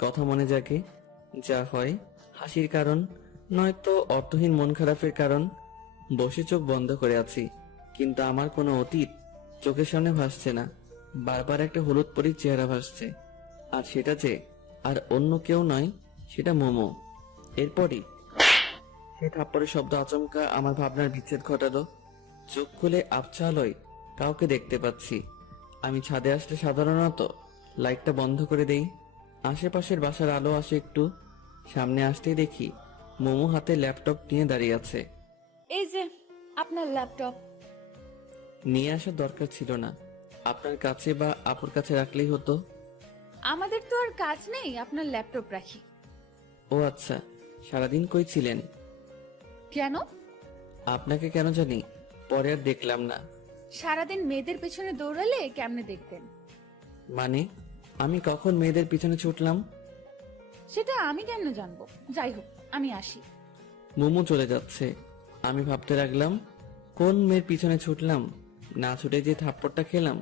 কথা মনে জাগে। যা হয় হাসির কারণ, নয়তো অর্থহীন মন খারাপের কারণ। বসে চোখ বন্ধ করে আছি, কিন্তু আমার কোনো অতীত চোখের সামনে ভাসছে না। বারবার একটা হলুদ পরীর চেহারা ভাসছে, আর সেটা যে আর অন্য কেউ নয়, সেটা মোমো। এরপরই সে থাপ্পড়ের শব্দ আচমকা আমার ভাবনার বিচ্ছেদ ঘটালো। চোখ খুলে আবছা আলোয় কাউকে দেখতে পাচ্ছি। আমি ছাদে আসলে সাধারণত লাইটটা বন্ধ করে দেই। আশেপাশের বাসার আলো আসে একটু। সামনে আসতেই দেখি মোমো হাতে ল্যাপটপ নিয়ে দাঁড়িয়ে আছে। এই যে আপনার ল্যাপটপ। নিয়ে আসার দরকার ছিল না, আপনার কাছে বা আপুর কাছে রাখলেই হতো। আমাদের তো আর কাজ নেই আপনার ল্যাপটপ রাখি। ও আচ্ছা, সারাদিন কই ছিলেন? কেন? আপনাকে কেন জানি পরে আর দেখলাম না। সারাদিন মেয়েদের পেছনে দৌড়ালে কেমনে দেখতেন? মানে আমি কখন মেয়েদের পিছনে ছুটলাম? সেটা আমি কেন জানবো? যাই হোক, আমি আসি। মোমো চলে যাচ্ছে। আমি ভাবতে লাগলাম কোন মেয়ের পিছনে ছুটলাম, না ছুটে যে থাপ্পড়টা খেলাম।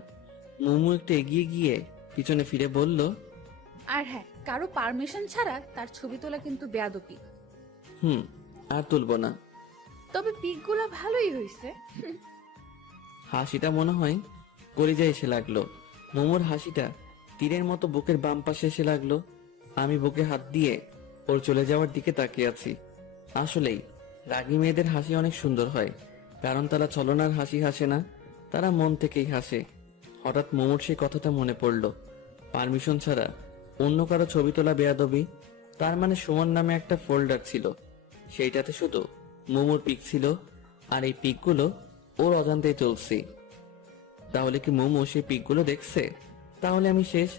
মোমো একটু এগিয়ে গিয়ে পিছনে ফিরে বলল, আর হ্যাঁ, কারো পারমিশন ছাড়া তার ছবি তোলা কিন্তু বেয়াদবি। আর তুলব না। তবে পিকগুলো ভালোই হয়েছে। হাসিটা মনে হয় কলিজায় এসে লাগলো। মোমোর হাসিটা তীরের মতো বুকের বাম পাশে এসে লাগলো। আমি বুকে হাত দিয়ে ওর চলে যাওয়ার দিকে তাকিয়ে আছি। আসলেই রাগী মেয়েদের হাসি অনেক সুন্দর হয়, কারণ তারা ছলনার হাসি হাসে না, তারা মন থেকেই হাসে। হঠাৎ মোমোর সেই কথাটা মনে পড়লো, পারমিশন ছাড়া অন্য কারো ছবি তোলা বেয়াদবি। তার মানে সুমন নামে একটা ফোল্ডার ছিল, সেইটাতে শুধু মোমোর পিক ছিল, আর এই পিকগুলো ওর অজান্তেই চলছে। তাহলে কি মোমো সেই পিকগুলো দেখছে? তাহলে আমি শেষ,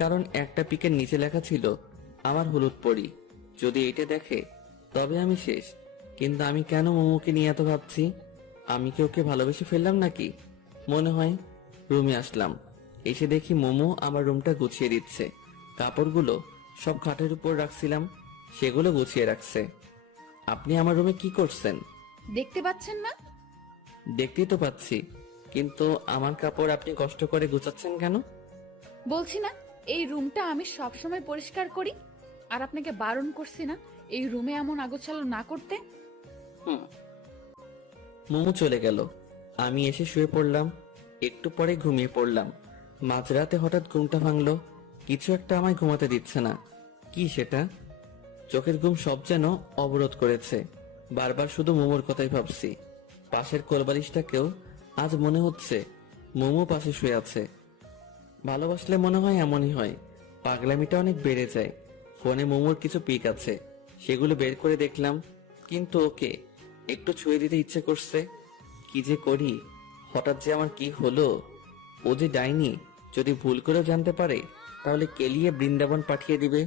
কারণ একটা পিকের নিচে লেখা ছিল আমার হলুদ পরি। যদি এটা দেখে তবে আমি শেষ। কিন্তু আমি কেন মোমোকে নিয়ে এত ভাবছি? আমি কি ওকে ভালোবেসে ফেললাম নাকি? মনে হয় রুমে আসলাম, এসে দেখি মোমো আমার রুমটা গুছিয়ে দিচ্ছে। কাপড়গুলো সব খাটের উপর রাখছিলাম, সেগুলো গুছিয়ে রাখছে। আপনি আমার রুমে কি করছেন? দেখতে পাচ্ছেন না? দেখতেই তো পাচ্ছি, কিন্তু আমার কাপড় আপনি কষ্ট করে গুছাচ্ছেন কেন? বলছি না এই রুমটা আমি সব সময় পরিষ্কার করি, আর আপনাকে বারণ করছি না এই রুমে এমন আগোছালো না করতে। মোমো চলে গেল। আমি এসে শুয়ে পড়লাম। একটু পরে ঘুমিয়ে পড়লাম। মাঝরাতে হঠাৎ ঘুমটা ভাঙলো। কিছু একটা আমায় ঘুমাতে দিচ্ছে না। কি সেটা? চোখের ঘুম সব যেন অবরোধ করেছে। বারবার শুধু মোমোর কথাই ভাবছি। পাশের কোলবালিশটাকেও আজ মনে হচ্ছে মোমো পাশে শুয়ে আছে। ভালোবাসলে মনে হয় এমনই হয়, পাগলামিটা অনেক বেড়ে যায়। ফোনে মোমোর কিছু পিক আছে, সেগুলো বের করে দেখলাম, কিন্তু ওকে একটু ছুঁয়ে দিতে ইচ্ছে করছে। কি যে করি, হঠাৎ যে আমার কি হলো? ও যে ডাইনি, যদি ভুল করেও জানতে পারে তাহলে কেলিয়ে বৃন্দাবন পাঠিয়ে দিবে।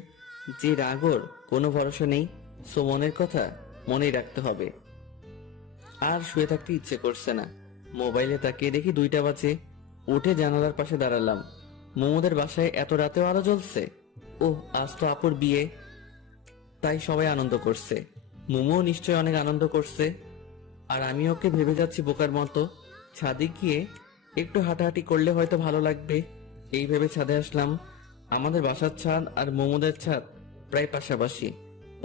যে রাগর কোনো ভরসা নেই, সো মনের কথা মনেই রাখতে হবে। আর শুয়ে থাকতে ইচ্ছে করছে না। মোবাইলে তাকিয়ে দেখি 2টা বাজে। উঠে জানালার পাশে দাঁড়ালাম। মোমোদের বাসায় এত রাতেও আলো জ্বলছে। ওহ, আজ তো আপুর বিয়ে, তাই সবাই আনন্দ করছে। মোমো নিশ্চয় অনেক আনন্দ করছে, আর আমি ওকে ভেবে যাচ্ছি বোকার মতো। ছাদে গিয়ে একটু হাঁটাহাঁটি করলে হয়তো ভালো লাগবে, এই ভেবে ছাদে আসলাম। আমাদের বাসার ছাদ আর মোমোদের ছাদ প্রায় পাশাপাশি।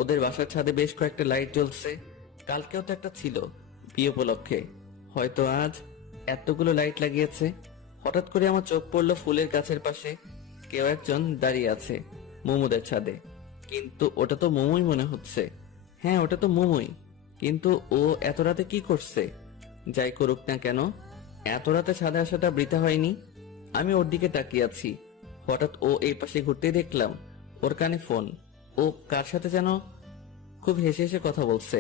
ওদের বাসার ছাদে বেশ কয়েকটা লাইট জ্বলছে। কালকেও তো একটা ছিল বিয়ে উপলক্ষে, হয়তো আজ এতগুলো লাইট লাগিয়েছে। হঠাৎ করে আমার চোখ পড়লো ফুলের গাছের পাশে কেউ একজন দাঁড়িয়ে আছে মোমোদের ছাদে। কিন্তু ওটা তো মোমোই মনে হচ্ছে। হ্যাঁ, ওটা তো মোমোই, কিন্তু ও এত রাতে কি করছে? যাই করুক না কেন, এত রাতে ছাদে আসাটা বৃথা হয়নি। আমি ওর দিকে তাকিয়ে আছি। হঠাৎ ও এই পাশে ঘুরতেই দেখলাম ওর কানে ফোন। ও কার সাথে যেন খুব হেসে হেসে কথা বলছে।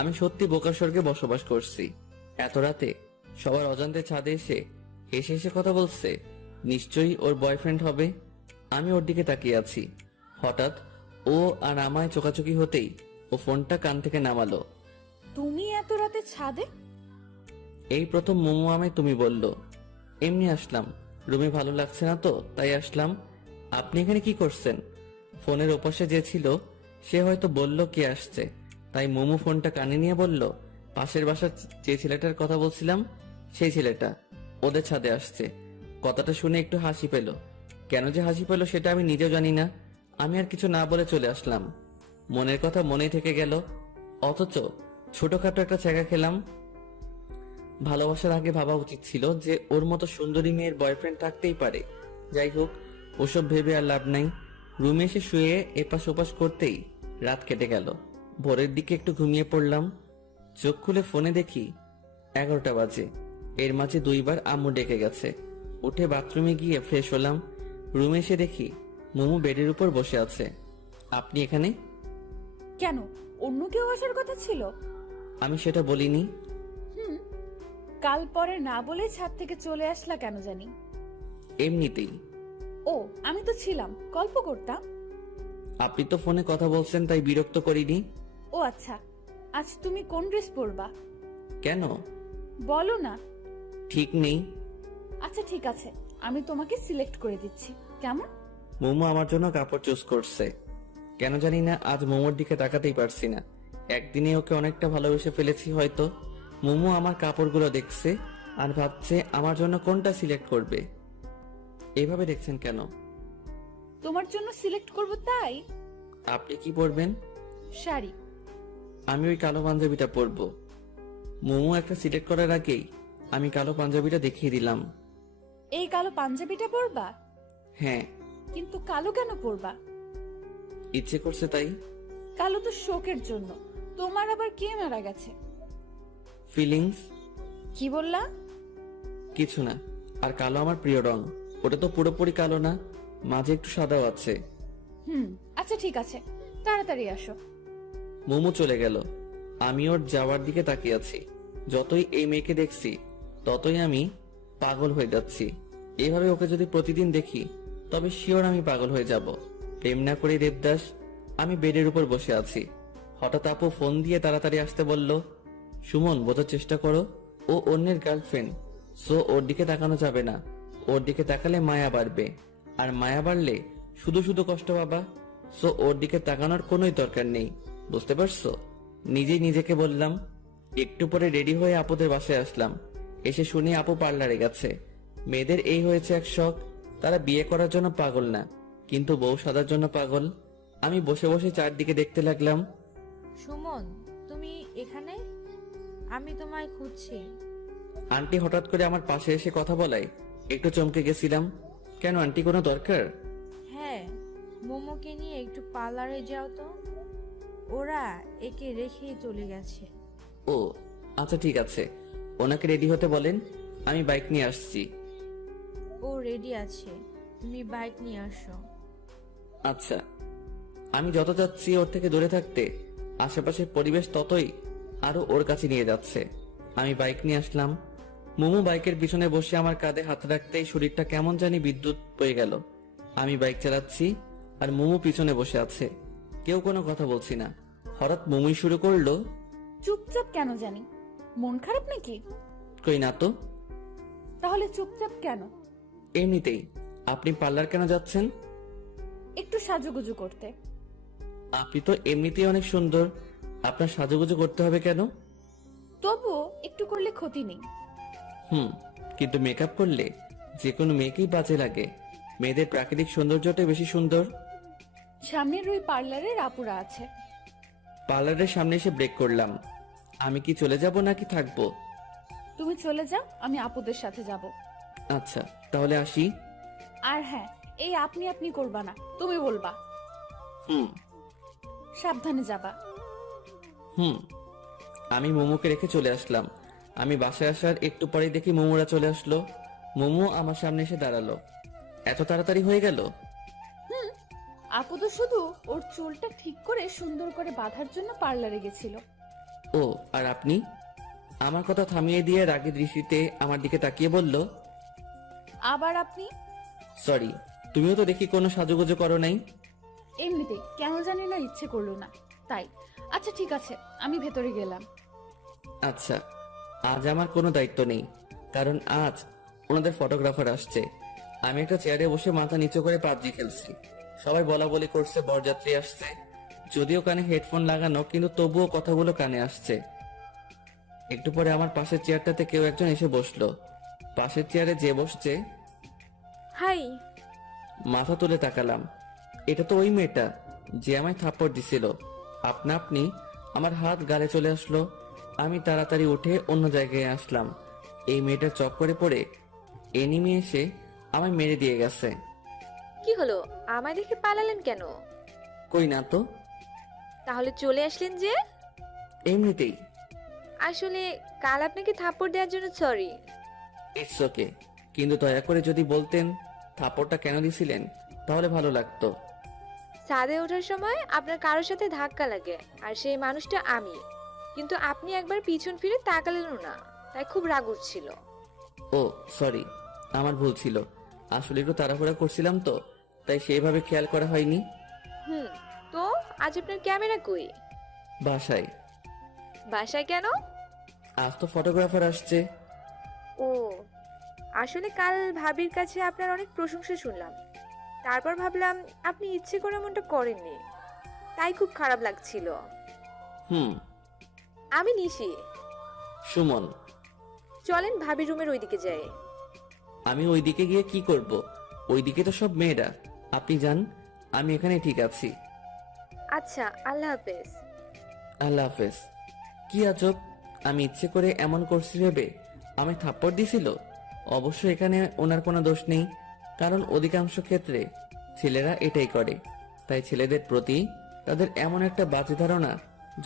আমি সত্যি বোকার স্বর্গে বসবাস করছি। এত রাতে সবার অজান্তে ছাদে এসে হেসে হেসে কথা বলছে, নিশ্চয়ই ওর বয়ফ্রেন্ড হবে। আমি ওর দিকে তাকিয়ে আছি। হঠাৎ ও আর আমায় চোখাচোখি হতেই ও ফোনটা কান থেকে নামালো। তুমি এত রাতে ছাদে? এই প্রথম মোমো আমায় তুমি বলল। এমনি আসলাম, রুমে ভালো লাগছে না তো তাই আসলাম। আপনি এখানে কি করছেন? ফোনের ওপাশে যে ছিল সে হয়তো বলল কে আসছে, তাই মোমো ফোনটা কানে নিয়ে বলল, পাশের বাসার যে ছেলেটার কথা বলছিলাম সেই ছেলেটা ওদের ছাদে আসছে। কথাটা শুনে একটু হাসি পেল। কেন যে হাসি পেল সেটা আমি নিজেও জানি না। আমি আর কিছু না বলে চলে আসলাম। মনের কথা মনেই থেকে গেল, অথচ ছোটখাটো একটা ছ্যাঁকা খেলাম। ভালোবাসার আগে ভাবা উচিত ছিল যে ওর মতো সুন্দরী মেয়ের বয়ফ্রেন্ড থাকতেই পারে। যাই হোক, ওসব ভেবে আর লাভ নাই। রুমে এসে শুয়ে এপাশ ওপাশ করতেই রাত কেটে গেল। ভোরের দিকে একটু ঘুমিয়ে পড়লাম। চোখ খুলে ফোনে দেখি 11টা বাজে। এর মাঝে 2বার আম্মু ডেকে গেছে। উঠে বাথরুমে গিয়ে ফ্রেশ হলাম। রুমে এসে দেখি মোমো বেডের উপর বসে আছে। আপনি এখানে? কেন, অন্য কেউ আসার কথা ছিল? আমি সেটা বলিনি। কাল পরে না বলে ছাদ থেকে চলে আসলা কেন জানি? এমনিতেই। ও, আমি তো ছিলাম, গল্প করতাম। আপনি তো ফোনে কথা বলছেন তাই বিরক্ত করিনি। ও আচ্ছা, আজ তুমি কোন ড্রেস পরবা? কেন? বলো না। ঠিক নেই। আচ্ছা ঠিক আছে, আমি তোমাকে সিলেক্ট করে দিচ্ছি, কেমন? মোমো আমার জন্য কাপড় চুজ করছে। কেন জানি না আজ মোমোর দিকে তাকাতেই পারছি না। একদিনে ওকে অনেকটা ভালোবেসে ফেলেছি হয়তো। মোমো আমার কাপড়গুলো দেখছে আর ভাবছে আমার জন্য কোনটা সিলেক্ট করবে। এইভাবে দেখছেন কেন? তোমার জন্য সিলেক্ট করব তাই। আপনি কি পরবেন? শাড়ি। আমি ওই কালো পাঞ্জাবিটা পরবো। মোমো একটা সিলেক্ট করার আগেই আমি কালো পাঞ্জাবিটা দেখিয়ে দিলাম। এই কালো পাঞ্জাবিটা পরবা? হ্যাঁ, কিন্তু কালো কেন পরবা? ইচ্ছে করছে তাই। কালো তো শোকের জন্য। তোমার আবার কে মারা গেছে? ফিলিংস। কি বললা? কিছু না। আর কালো আমার প্রিয় রং। ওটা তো পুরোপুরি কালো না, মাঝে একটু সাদাও আছে। আচ্ছা ঠিক আছে, তাড়াতাড়ি আসো। মোমো চলে গেল। আমি ওর যাওয়ার দিকে তাকিয়ে আছি। যতই এই মেয়েকে দেখছি ততই আমি পাগল হয়ে যাচ্ছি। এভাবে ওকে যদি প্রতিদিন দেখি তবে শিওর আমি পাগল হয়ে যাব। প্রেম না করে দেবদাস। আমি বেডের উপর বসে আছি। হঠাৎ আপু ফোন দিয়ে তাড়াতাড়ি আসতে বলল। সুমন, বোঝার চেষ্টা করো, ও অন্যের গার্লফ্রেন্ড। সো ওর দিকে তাকানো যাবে না। ওর দিকে তাকালে মায়া বাড়বে, আর মায়া বাড়লে শুধু শুধু কষ্ট পাবা। সো ওর দিকে তাকানোর কোনোই দরকার নেই, বুঝতে পারছো? নিজেই নিজেকে বললাম। একটু পরে রেডি হয়ে আপুদের বাসায় আসলাম। এসে শুনি আপু পার্লারে গেছে। মেয়েদের এই হয়েছে এক শখ, তারা বিয়ে করার জন্য পাগল না, কিন্তু বউ সাজার জন্য পাগল। আমি বসে বসে চারদিকে দেখতে লাগলাম। সুমন, তুমি এখানে? আমি তোমায় খুঁজছি। আন্টি হঠাৎ করে আমার পাশে এসে কথা বলায় একটু চমকে গেছিলাম। কেন আন্টি, কোনো দরকার? হ্যাঁ, মোমোকে নিয়ে একটু পার্লারে যাও তো। ওরা একে রেখেই চলে গেছে। ও আচ্ছা ঠিক আছে, ওনাকে রেডি হতে বলেন, আমি বাইক নিয়ে আসছি। ও রেডি আছে, তুমি বাইক নিয়ে আসো। আচ্ছা। আমি যত যাচ্ছি ওর থেকে দূরে থাকতে, আশেপাশের পরিবেশ ততই আরো ওর কাছে নিয়ে যাচ্ছে। আমি বাইক নিয়ে আসলাম। মোমো বাইকের পিছনে বসে আমার কাঁধে হাত রাখতেই শরীরটা কেমন জানি বিদ্যুৎ বয়ে গেল। আমি বাইক চালাচ্ছি আর মোমো পিছনে বসে আছে। কেউ কোনো কথা বলছি না। হঠাৎ মোমোই শুরু করলো। চুপচাপ কেন জানি? মন খারাপ নাকি? কই না তো। তাহলে চুপচাপ কেন? এমনিতেই। আপনি পার্লার কেন যাচ্ছেন? একটু সাজুগুজু করতে। আপনি তো এমনিতেই অনেক সুন্দর, আপনার সাজুগুজু করতে হবে কেন? তবুও একটু করলে ক্ষতি নেই। কিন্তু মেকআপ করলে যে কোনো মেয়েকেই বাজে লাগে। মেয়েদের প্রাকৃতিক সৌন্দর্যটাই বেশি সুন্দর। সামনের ওই পার্লারের আপুরা আছে। পার্লারের সামনে এসে ব্রেক করলাম। আমি কি চলে যাব নাকি থাকবো? তুমি চলে যাও, আমি আপুদের সাথে যাব। আচ্ছা তাহলে আসি। আর হ্যাঁ, এই আপনি আপনি করবা না, তুমি বলবা। হুম সাবধানে যাবা। আমি মোমোকে রেখে চলে আসলাম। আমি বাসায় আসার একটু পরে দেখি মোমোরা চলে আসলো। মোমো আমার সামনে এসে দাঁড়ালো। এত তাড়াতাড়ি হয়ে গেল? আপু তো শুধু ওর চুলটা ঠিক করে সুন্দর করে বাঁধার জন্য পার্লারে গেছিল। ও, আর আপনি? আমার কথা থামিয়ে দিয়ে রাগী দৃষ্টিতে আমার দিকে তাকিয়ে বলল। আবার আপনি? সরি, তুমিও তো দেখি কোনো সাজুগুজু করো নাই। এমনিতে কেন জানি না ইচ্ছে করলো না তাই। আচ্ছা ঠিক আছে, আমি ভেতরে গেলাম। আচ্ছা, আজ আমার কোনো দায়িত্ব নেই, কারণ আজ ওনাদের ফটোগ্রাফার আসছে। আমি একটা চেয়ারে বসে মাথা নিচু করে পাবজি খেলছি। সবাই বলা বলি করছে বরযাত্রী আসছে। যদিও কানে হেডফোন লাগানো, কিন্তু তবুও কথাগুলো কানে আসছে। একটু পরে আমার পাশের চেয়ারটাতে কেউ একজন এসে বসলো। পাশের চেয়ারে যে বসছে, হাই। মাথা তুলে তাকালাম। এটা তো ওই মেয়েটা যে আমায় থাপ্পড় দিছিল। আপনা আপনি আমার হাত গালে চলে আসলো। আমি তাড়াতাড়ি উঠে অন্য জায়গায় আসলাম। এই মেয়েটার চক্করে পড়ে এনিমি এসে আমায় মেরে দিয়ে গেছে। কি হলো, আমায় দেখে পালালেন কেন? কই না তো। তাহলে চলে আসলেন যে? এমনিতেই। আসলে কাল আপনাকে থাপ্পড় দেওয়ার জন্য সরি। ইটস ওকে, কিন্তু দয়া করে যদি বলতেন থাপ্পড়টা কেন দিছিলেন তাহলে ভালো লাগতো। ছাদে ওঠার সময় আপনার কারোর সাথে ধাক্কা লাগে, আর সেই মানুষটা আমি, কিন্তু আপনি একবার পিছন ফিরে তাকালেনও না, তাই খুব রাগ উঠছিল। ও সরি, আমার ভুল ছিল। আসলে একটু তাড়াহুড়া করছিলাম তো, তাই সেইভাবে খেয়াল করা হয়নি। তো আজ আপনার ক্যামেরা কই? বাসায়। বাসায় কেন? আজ তো ফটোগ্রাফার আসছে। ও, আসলে কাল ভাবির কাছে আপনার অনেক প্রশংসা শুনলাম, তারপর ভাবলাম আপনি ইচ্ছে করে এমনটা করেননি, তাই খুব খারাপ লাগছিল। হুম। আমি নিশি। সুমন। চলেন ভাবির রুমের ওইদিকে যাই। আমি ওইদিকে গিয়ে কি করব? ওইদিকে তো সব মেয়েরা। আপনি যান, আমি এখানে ঠিক আছি। আচ্ছা, আল্লাহ হাফেজ। আল্লাহ হাফেজ। কি আজব, আমি ইচ্ছে করে এমন করছি ভেবে আমায় থাপ্পড় দিছিল। অবশ্য এখানে ওনার কোনো দোষ নেই, কারণ অধিকাংশ ক্ষেত্রে ছেলেরা এটাই করে। তাই ছেলেদের প্রতি তাদের এমন একটা বাজে ধারণা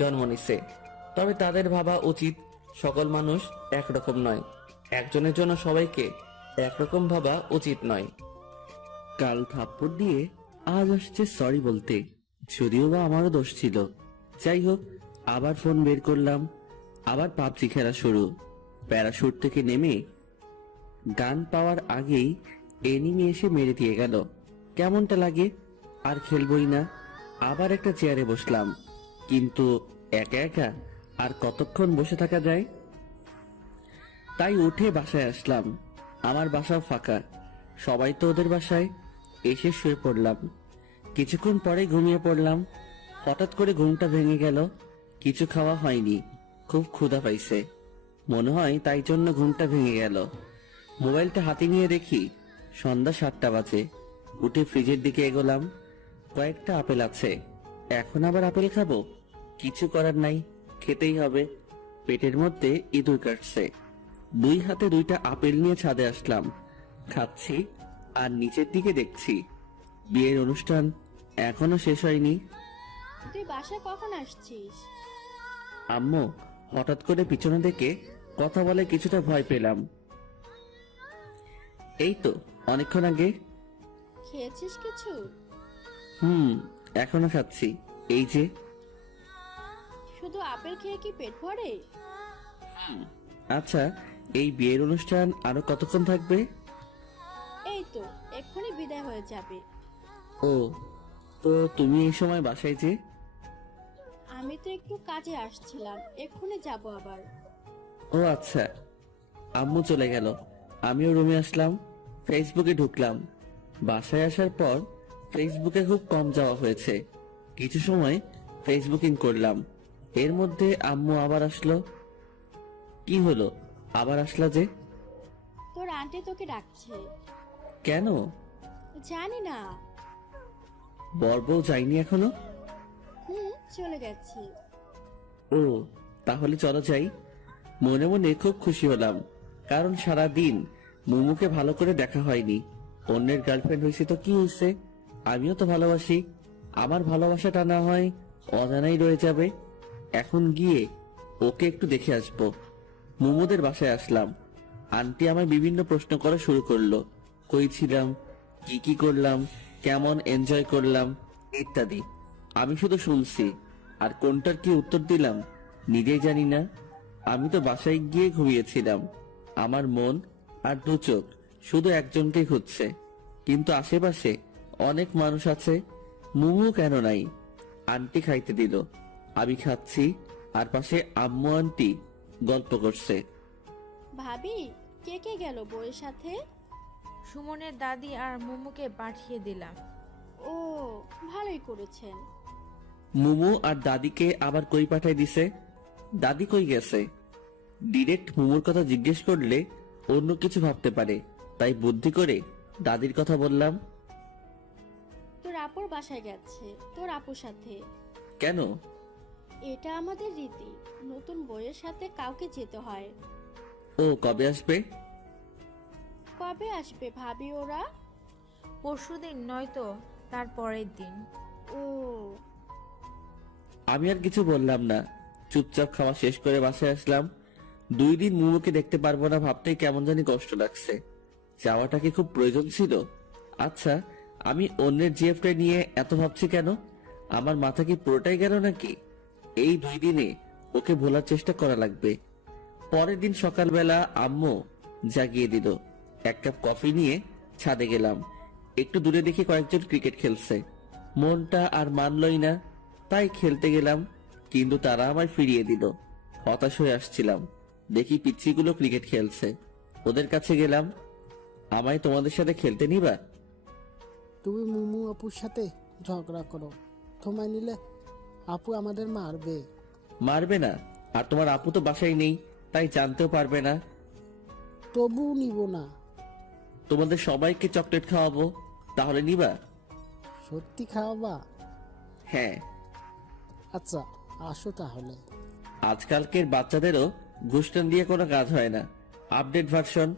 জন্ম নিছে। তবে তাদের ভাবা উচিত সকল মানুষ একরকম নয়, একজনের জন্য সবাইকে একরকম ভাবা উচিত নয়। কাল থাপ্পড় দিয়ে আজ আসছে সরি বলতে, যদিও বা আমারও দোষ ছিল। যাই হোক, আবার ফোন বের করলাম, আবার পাবজি খেলা শুরু। প্যারাশুট থেকে নেমে গান পাওয়ার আগেই এনিমি এসে মেরে দিয়ে গেল। কেমনটা লাগে, আর খেলবই না। আবার একটা চেয়ারে বসলাম, কিন্তু একা একা আর কতক্ষণ বসে থাকা যায়, তাই উঠে বাসায় আসলাম। আমার বাসা ফাঁকা, সবাই তো ওদের বাসায়। এসে শুয়ে পড়লাম, কিছুক্ষণ পরে ঘুমিয়ে পড়লাম। হঠাৎ করে ঘুমটা ভেঙে গেল। কিছু খাওয়া হয়নি, খুব ক্ষুধা পাইছে মনে হয়, তাই জন্য ঘুমটা ভেঙে গেল। মোবাইলটা হাতে নিয়ে দেখি সন্ধ্যা 7টা বাজে। উঠে ফ্রিজের দিকে এগোলাম, কয়েকটা আপেল আছে। এখন আবার আপেল খাবো? কিছু করার নাই, খেতেই হবে। পেটের মধ্যে ইঁদুর কাটছে। 2 হাতে 2টা আপেল নিয়ে ছাদে আসলাম, খাচ্ছি আর নিচের দিকে দেখছি বিয়ের অনুষ্ঠান এখনো শেষ হয়নি। তুই বাসায় কখন আসছিস? আম্মু হঠাৎ করে পিছনে দেখে কথা বলে কিছুটা ভয় পেলাম। এই তো অনেকক্ষণ আগে। খেয়েছিস কিছু? এখনো খাচ্ছি, এই যে। শুধু আপেল খেয়ে কি পেট ভরে? আচ্ছা, এই বিয়ের অনুষ্ঠান আরো কতক্ষণ থাকবে? এই তো এক্ষুনি বিদায় হয়ে যাবে। ও, তো তুমি এই সময় বাসায় যে? আমি তো একটু কাজে আসছিলাম, এক্ষুনি যাব আবার। ও আচ্ছা। আম্মু চলে গেল, আমিও রুমে আসলাম, ফেসবুকে ঢুকলাম। বাসায় আসার পর ফেসবুকে খুব কম যাওয়া হয়েছে। কিছু সময় ফেসবুকিং করলাম, এর মধ্যে আম্মু আবার আসলো। কি হলো, আবার আসলা যে? তোর আন্টি তোকে ডাকছে। কেন? জানি না। বর বউ যায়নি এখনো? চলে গেছি। ও, তাহলে চলো যাই। মনে মনে খুব খুশি হলাম, কারণ সারা দিন মুমুকে ভালো করে দেখা হয়নি। অন্যের গার্লফ্রেন্ড হয়েছে তো কি হয়েছে, আমিও তো ভালোবাসি। আমার ভালোবাসাটা না হয় অজানাই রয়ে যাবে। এখন গিয়ে ওকে একটু দেখে আসবো। মুমুদের বাসায় আসলাম, আন্টি আমায় বিভিন্ন প্রশ্ন করা শুরু করলো। কই ছিলাম, কি কি করলাম, কেমন এনজয় করলাম ইত্যাদি। আমি শুধু শুনছি, আর কোনটার কি উত্তর দিলাম নিজেই জানি না। আমি তো বাসায় গিয়ে ঘুমিয়েছিলাম। আমার মন আর 2 চোখ শুধু একজনকেই খুঁজছে, কিন্তু আশেপাশে অনেক মানুষ আছে। মুমু কেন নাই? আন্টি খাইতে দিল, আমি খাচ্ছি, আর পাশে আম্মু আন্টি গল্প করছে। ভাবি, কে কে গেল বউয়ের সাথে? সুমনের দাদি আর মোমোকে পাঠিয়ে দিলাম। ও, ভালোই করেছেন। মুমু আর দাদিকে আবার কই পাঠাই দিছে? দাদি কই গেছে? ডিরেক্ট মুমুর কথা জিজ্ঞেস করলে অন্য কিছু ভাবতে পারে, তাই বুদ্ধি করে দাদির কথা বললাম। তোর আপুর বাসায় গেছে, তোর আপুর সাথে। কেন? এটা আমাদের রীতি, নতুন বউয়ের সাথে কাউকে যেতে হয়। ও কবে আসবে? কবে আসবে ভাবি ওরা? পরশুদিন নয়তো তার পরের দিন। ও, আমি আর কিছু বললাম না, চুপচাপ খাওয়া শেষ করে বাসায় আসলাম। 2 দিন মুমুকে দেখতে পারবো না ভাবতেই কেমন জানি কষ্ট লাগছে। যাওয়াটা কি খুব প্রয়োজন ছিল? আচ্ছা, আমি অন্যের জিএফটা নিয়ে এত ভাবছি কেন? আমার মাথা কি পুরোটাই গেল নাকি? এই 2 দিনে ওকে ভোলার চেষ্টা করা লাগবে। পরের দিন সকালবেলা আম্মু জাগিয়ে দিল। 1 কাপ কফি নিয়ে ছাদে গেলাম। একটু দূরে দেখি কয়েকজন ক্রিকেট খেলছে। মনটা আর মানলই না, তাই খেলতে গেলাম, কিন্তু তারা আমায় ফিরিয়ে দিল। হতাশ হয়ে আসছিলাম, দেখি পিচ্চিগুলো ক্রিকেট খেলছে। ওদের কাছে গেলাম, আমায় তোমাদের সাথে খেলতে নিবা? তুমি মুমু আপুর সাথে ঝগড়া করো, তোমায় নিলে আপু আমাদের মারবে। মারবে না, আর তোমার আপু তো বাসায় নেই, তাই জানতেও পারবে না। তবুও নিব না। তোমাদের সবাইকে চকলেট খাওয়াবো, তাহলে নিবা? সত্যি খাওয়াবা? হ্যাঁ। আচ্ছা, আসো তাহলে। আজকালকের বাচ্চাদেরও ঘুষটান দিয়ে কোনো কাজ হয় না, আপডেট ভার্সন।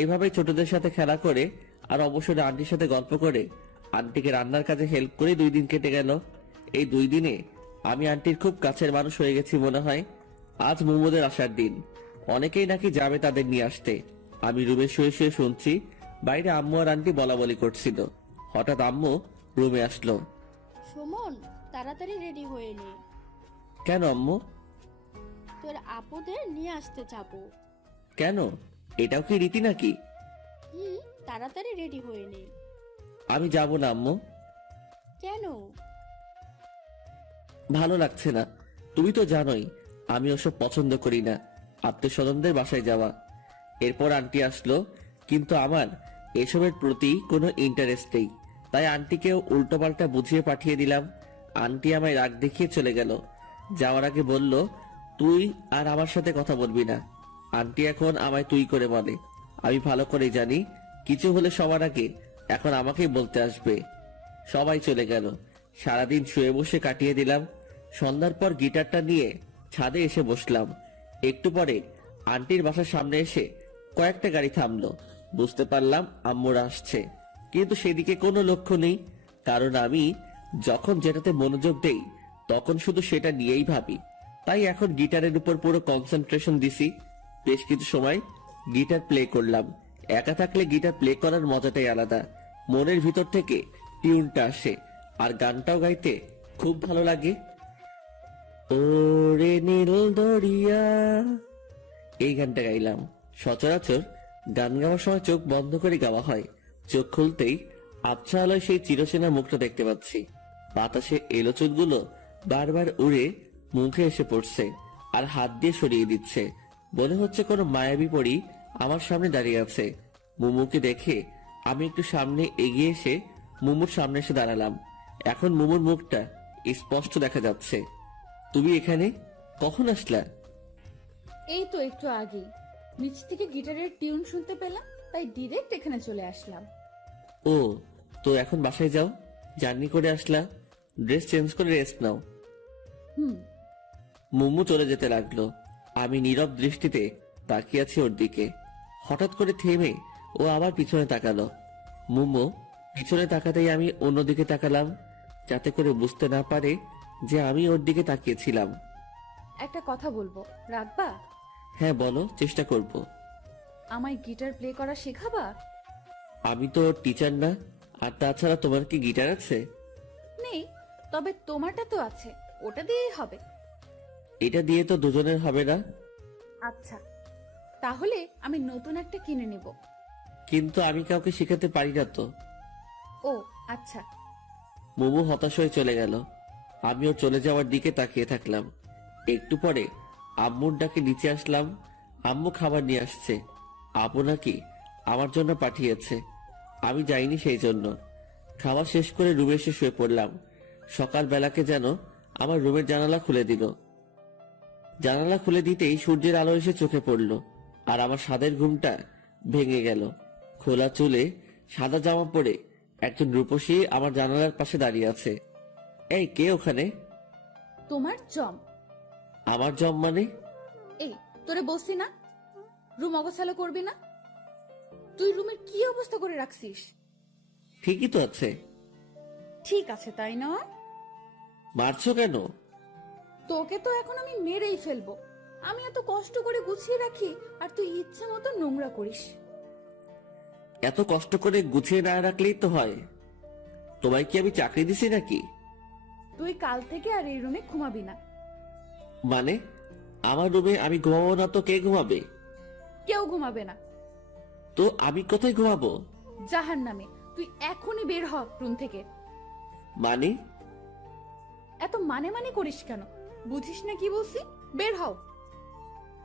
এইভাবেই ছোটদের সাথে খেলা করে আর অবসরে আন্টির সাথে গল্প করে আন্টিকে রান্নার কাজে হেল্প করে 2 দিন কেটে গেল। এই 2 দিনে আমি আন্টির খুব কাছের মানুষ হয়ে গেছি মনে হয়। আজ মোমোদের আসার দিন, অনেকেই নাকি যাবে তাদের নিয়ে আসতে। আমি রুমে শুয়ে শুয়ে শুনছি বাইরে আম্মু আর আন্টি বলা বলি করছিল। হঠাৎ আম্মু রুমে আসলো। সুমন, তাড়াতাড়ি রেডি হয়ে নে, কেন আম্মু? তোর আপুদের নিয়ে আসতে যাবো। কেন? এটাও কি রীতি নাকি? তাড়াতাড়ি রেডি হয়ে নে। আমি যাব না আম্মু। কেন? ভালো লাগছে না, তুমি তো জানোই আমি ওসব পছন্দ করি না, আত্মীয় স্বজনদের বাসায় যাওয়া। এরপর আন্টি আসলো, কিন্তু আমার এসবের প্রতি কোনো ইন্টারেস্ট নেই, তাই আন্টিকেও উল্টোপাল্টা বুঝিয়ে পাঠিয়ে দিলাম। আন্টি আমায় রাগ দেখিয়ে চলে গেল। যাওয়ার আগে বলল, তুই আর আমার সাথে কথা বলবি না। আন্টি এখন আমায় তুই করে বলে। আমি ভালো করেই জানি কিছু হলে সবার আগে এখন আমাকেই বলতে আসবে। সবাই চলে গেল। সারাদিন শুয়ে বসে কাটিয়ে দিলাম। সন্ধ্যার পর গিটারটা নিয়ে ছাদে এসে বসলাম। একটু পরে আন্টির বাসার সামনে এসে কয়েকটা গাড়ি থামলো। বুঝতে পারলাম আম্মুরা আসছে, কিন্তু সেদিকে কোনো লক্ষ্য নেই, কারণ আমি যখন যেটাতে মনোযোগ দেই তখন শুধু সেটা নিয়েই ভাবি। তাই এখন গিটারের উপর পুরো কনসেন্ট্রেশন দিছি। বেশ কিছু সময় গিটার প্লে করলাম। একা থাকলে গিটার প্লে করার মজাটাই আলাদা। মনের ভিতর থেকে টিউনটা আসে, আর গানটাও গাইতে খুব ভালো লাগে। ওরে নীল দরিয়া, এই গানটা গাইলাম। সচরাচর গান গাওয়ার সময় চোখ বন্ধ করে গাওয়া হয়। চোখ খুলতেই আবছা আলোয় সেই চিরচেনা মুখটা দেখতে পাচ্ছি। বাতাসে এলো চুলগুলো বারবার উড়ে মুখে এসে পড়ছে আর হাত দিয়ে সরিয়ে দিচ্ছে। মনে হচ্ছে কোনো মায়াবী পরী আমার সামনে দাঁড়িয়ে আছে। মুমুকে দেখে আমি একটু সামনে এগিয়ে এসে মুমুর সামনে এসে দাঁড়ালাম। এখন মুমুর মুখটা স্পষ্ট দেখা যাচ্ছে। তুমি এখানে কখন আসলা? এই তো একটু আগেই নিচ থেকে গিটারের টিউন শুনতে পেলাম, তাই ডিরেক্ট এখানে চলে আসলাম। ও, তো এখন বাসায় যাও, জার্নি করে আসলা, ড্রেস চেঞ্জ করে রেস্ট নাও। মুমু চলে যেতে লাগলো। আমি নীরব দৃষ্টিতে তাকিয়ে আছি ওর দিকে। হঠাৎ করে থেমে ও আবার পিছনে তাকালো। মুমু পিছনে তাকাতেই আমি অন্যদিকে তাকালাম, যাতে করে বুঝতে না পারে যে আমি ওর দিকে তাকিয়েছিলাম। একটা কথা বলবো, রাখবা? হ্যাঁ বলো, চেষ্টা করব। আমায় গিটার প্লে করা শেখাবা? আমি তো টিচার না, আর তাছাড়া তোমার কি গিটার আছে? নেই, তবে তোমারটা তো আছে, ওটা দিয়েই হবে। এটা দিয়ে তো দুজনের হবে না। আচ্ছা, তাহলে আমি নতুন একটা কিনে নেব। কিন্তু আমি কাউকে শেখাতে পারি না তো। ও আচ্ছা। মোমো হতাশ হয়ে চলে গেল। আমিও চলে যাওয়ার দিকে তাকিয়ে থাকলাম। একটু পরে আম্মুর ডাকে নিচে আসলাম। আম্মু খাবার নিয়ে আসছে। আপু নাকি আমার জন্য পাঠিয়েছে, আমি যাইনি সেই জন্য। খাওয়া শেষ করে রুমে এসে শুয়ে পড়লাম। সকালবেলাকে যেন আমার রুমের জানালা খুলে দিল। জানালা খুলে দিতেই সূর্যের আলো এসে চোখে পড়ল, আর আমার সাদের ঘুমটা ভেঙে গেল। খোলা চুলে সাদা জামা পরে একজন রূপসী আমার জানালার পাশে দাঁড়িয়ে আছে। এই, কে ওখানে? তোমার জম। আমার জম মানে? এই, তোরে বসছি না রুম অগোছালো করবি না? তুই রুমের কি অবস্থা করে রাখছিস? ঠিকই তো আছে। ঠিক আছে, তাই না? মারছো কেন? তোকে তো এখন আমি মেরেই ফেলবো। আমি এত কষ্ট করে গুছিয়ে রাখি আর তুই ইচ্ছে মতো নোংরা করিস। এত কষ্ট করে গুছিয়ে না রাখলেই তো হয়। তোমায় কি আমি চাকরি দিছি নাকি? তুই কাল থেকে আর এই রুমে ঘুমাবি না। মানে আমার রুমে আমি ঘুমাবো না তো কে ঘুমাবে? কেউ ঘুমাবে না। তো আমি কোথায় ঘুমাবো? জাহান্নামে। তুই এখনই বের হ রুম থেকে। মানে এত মানে মানে করিস কেন? বুঝিস না কি বলছি? বের হও।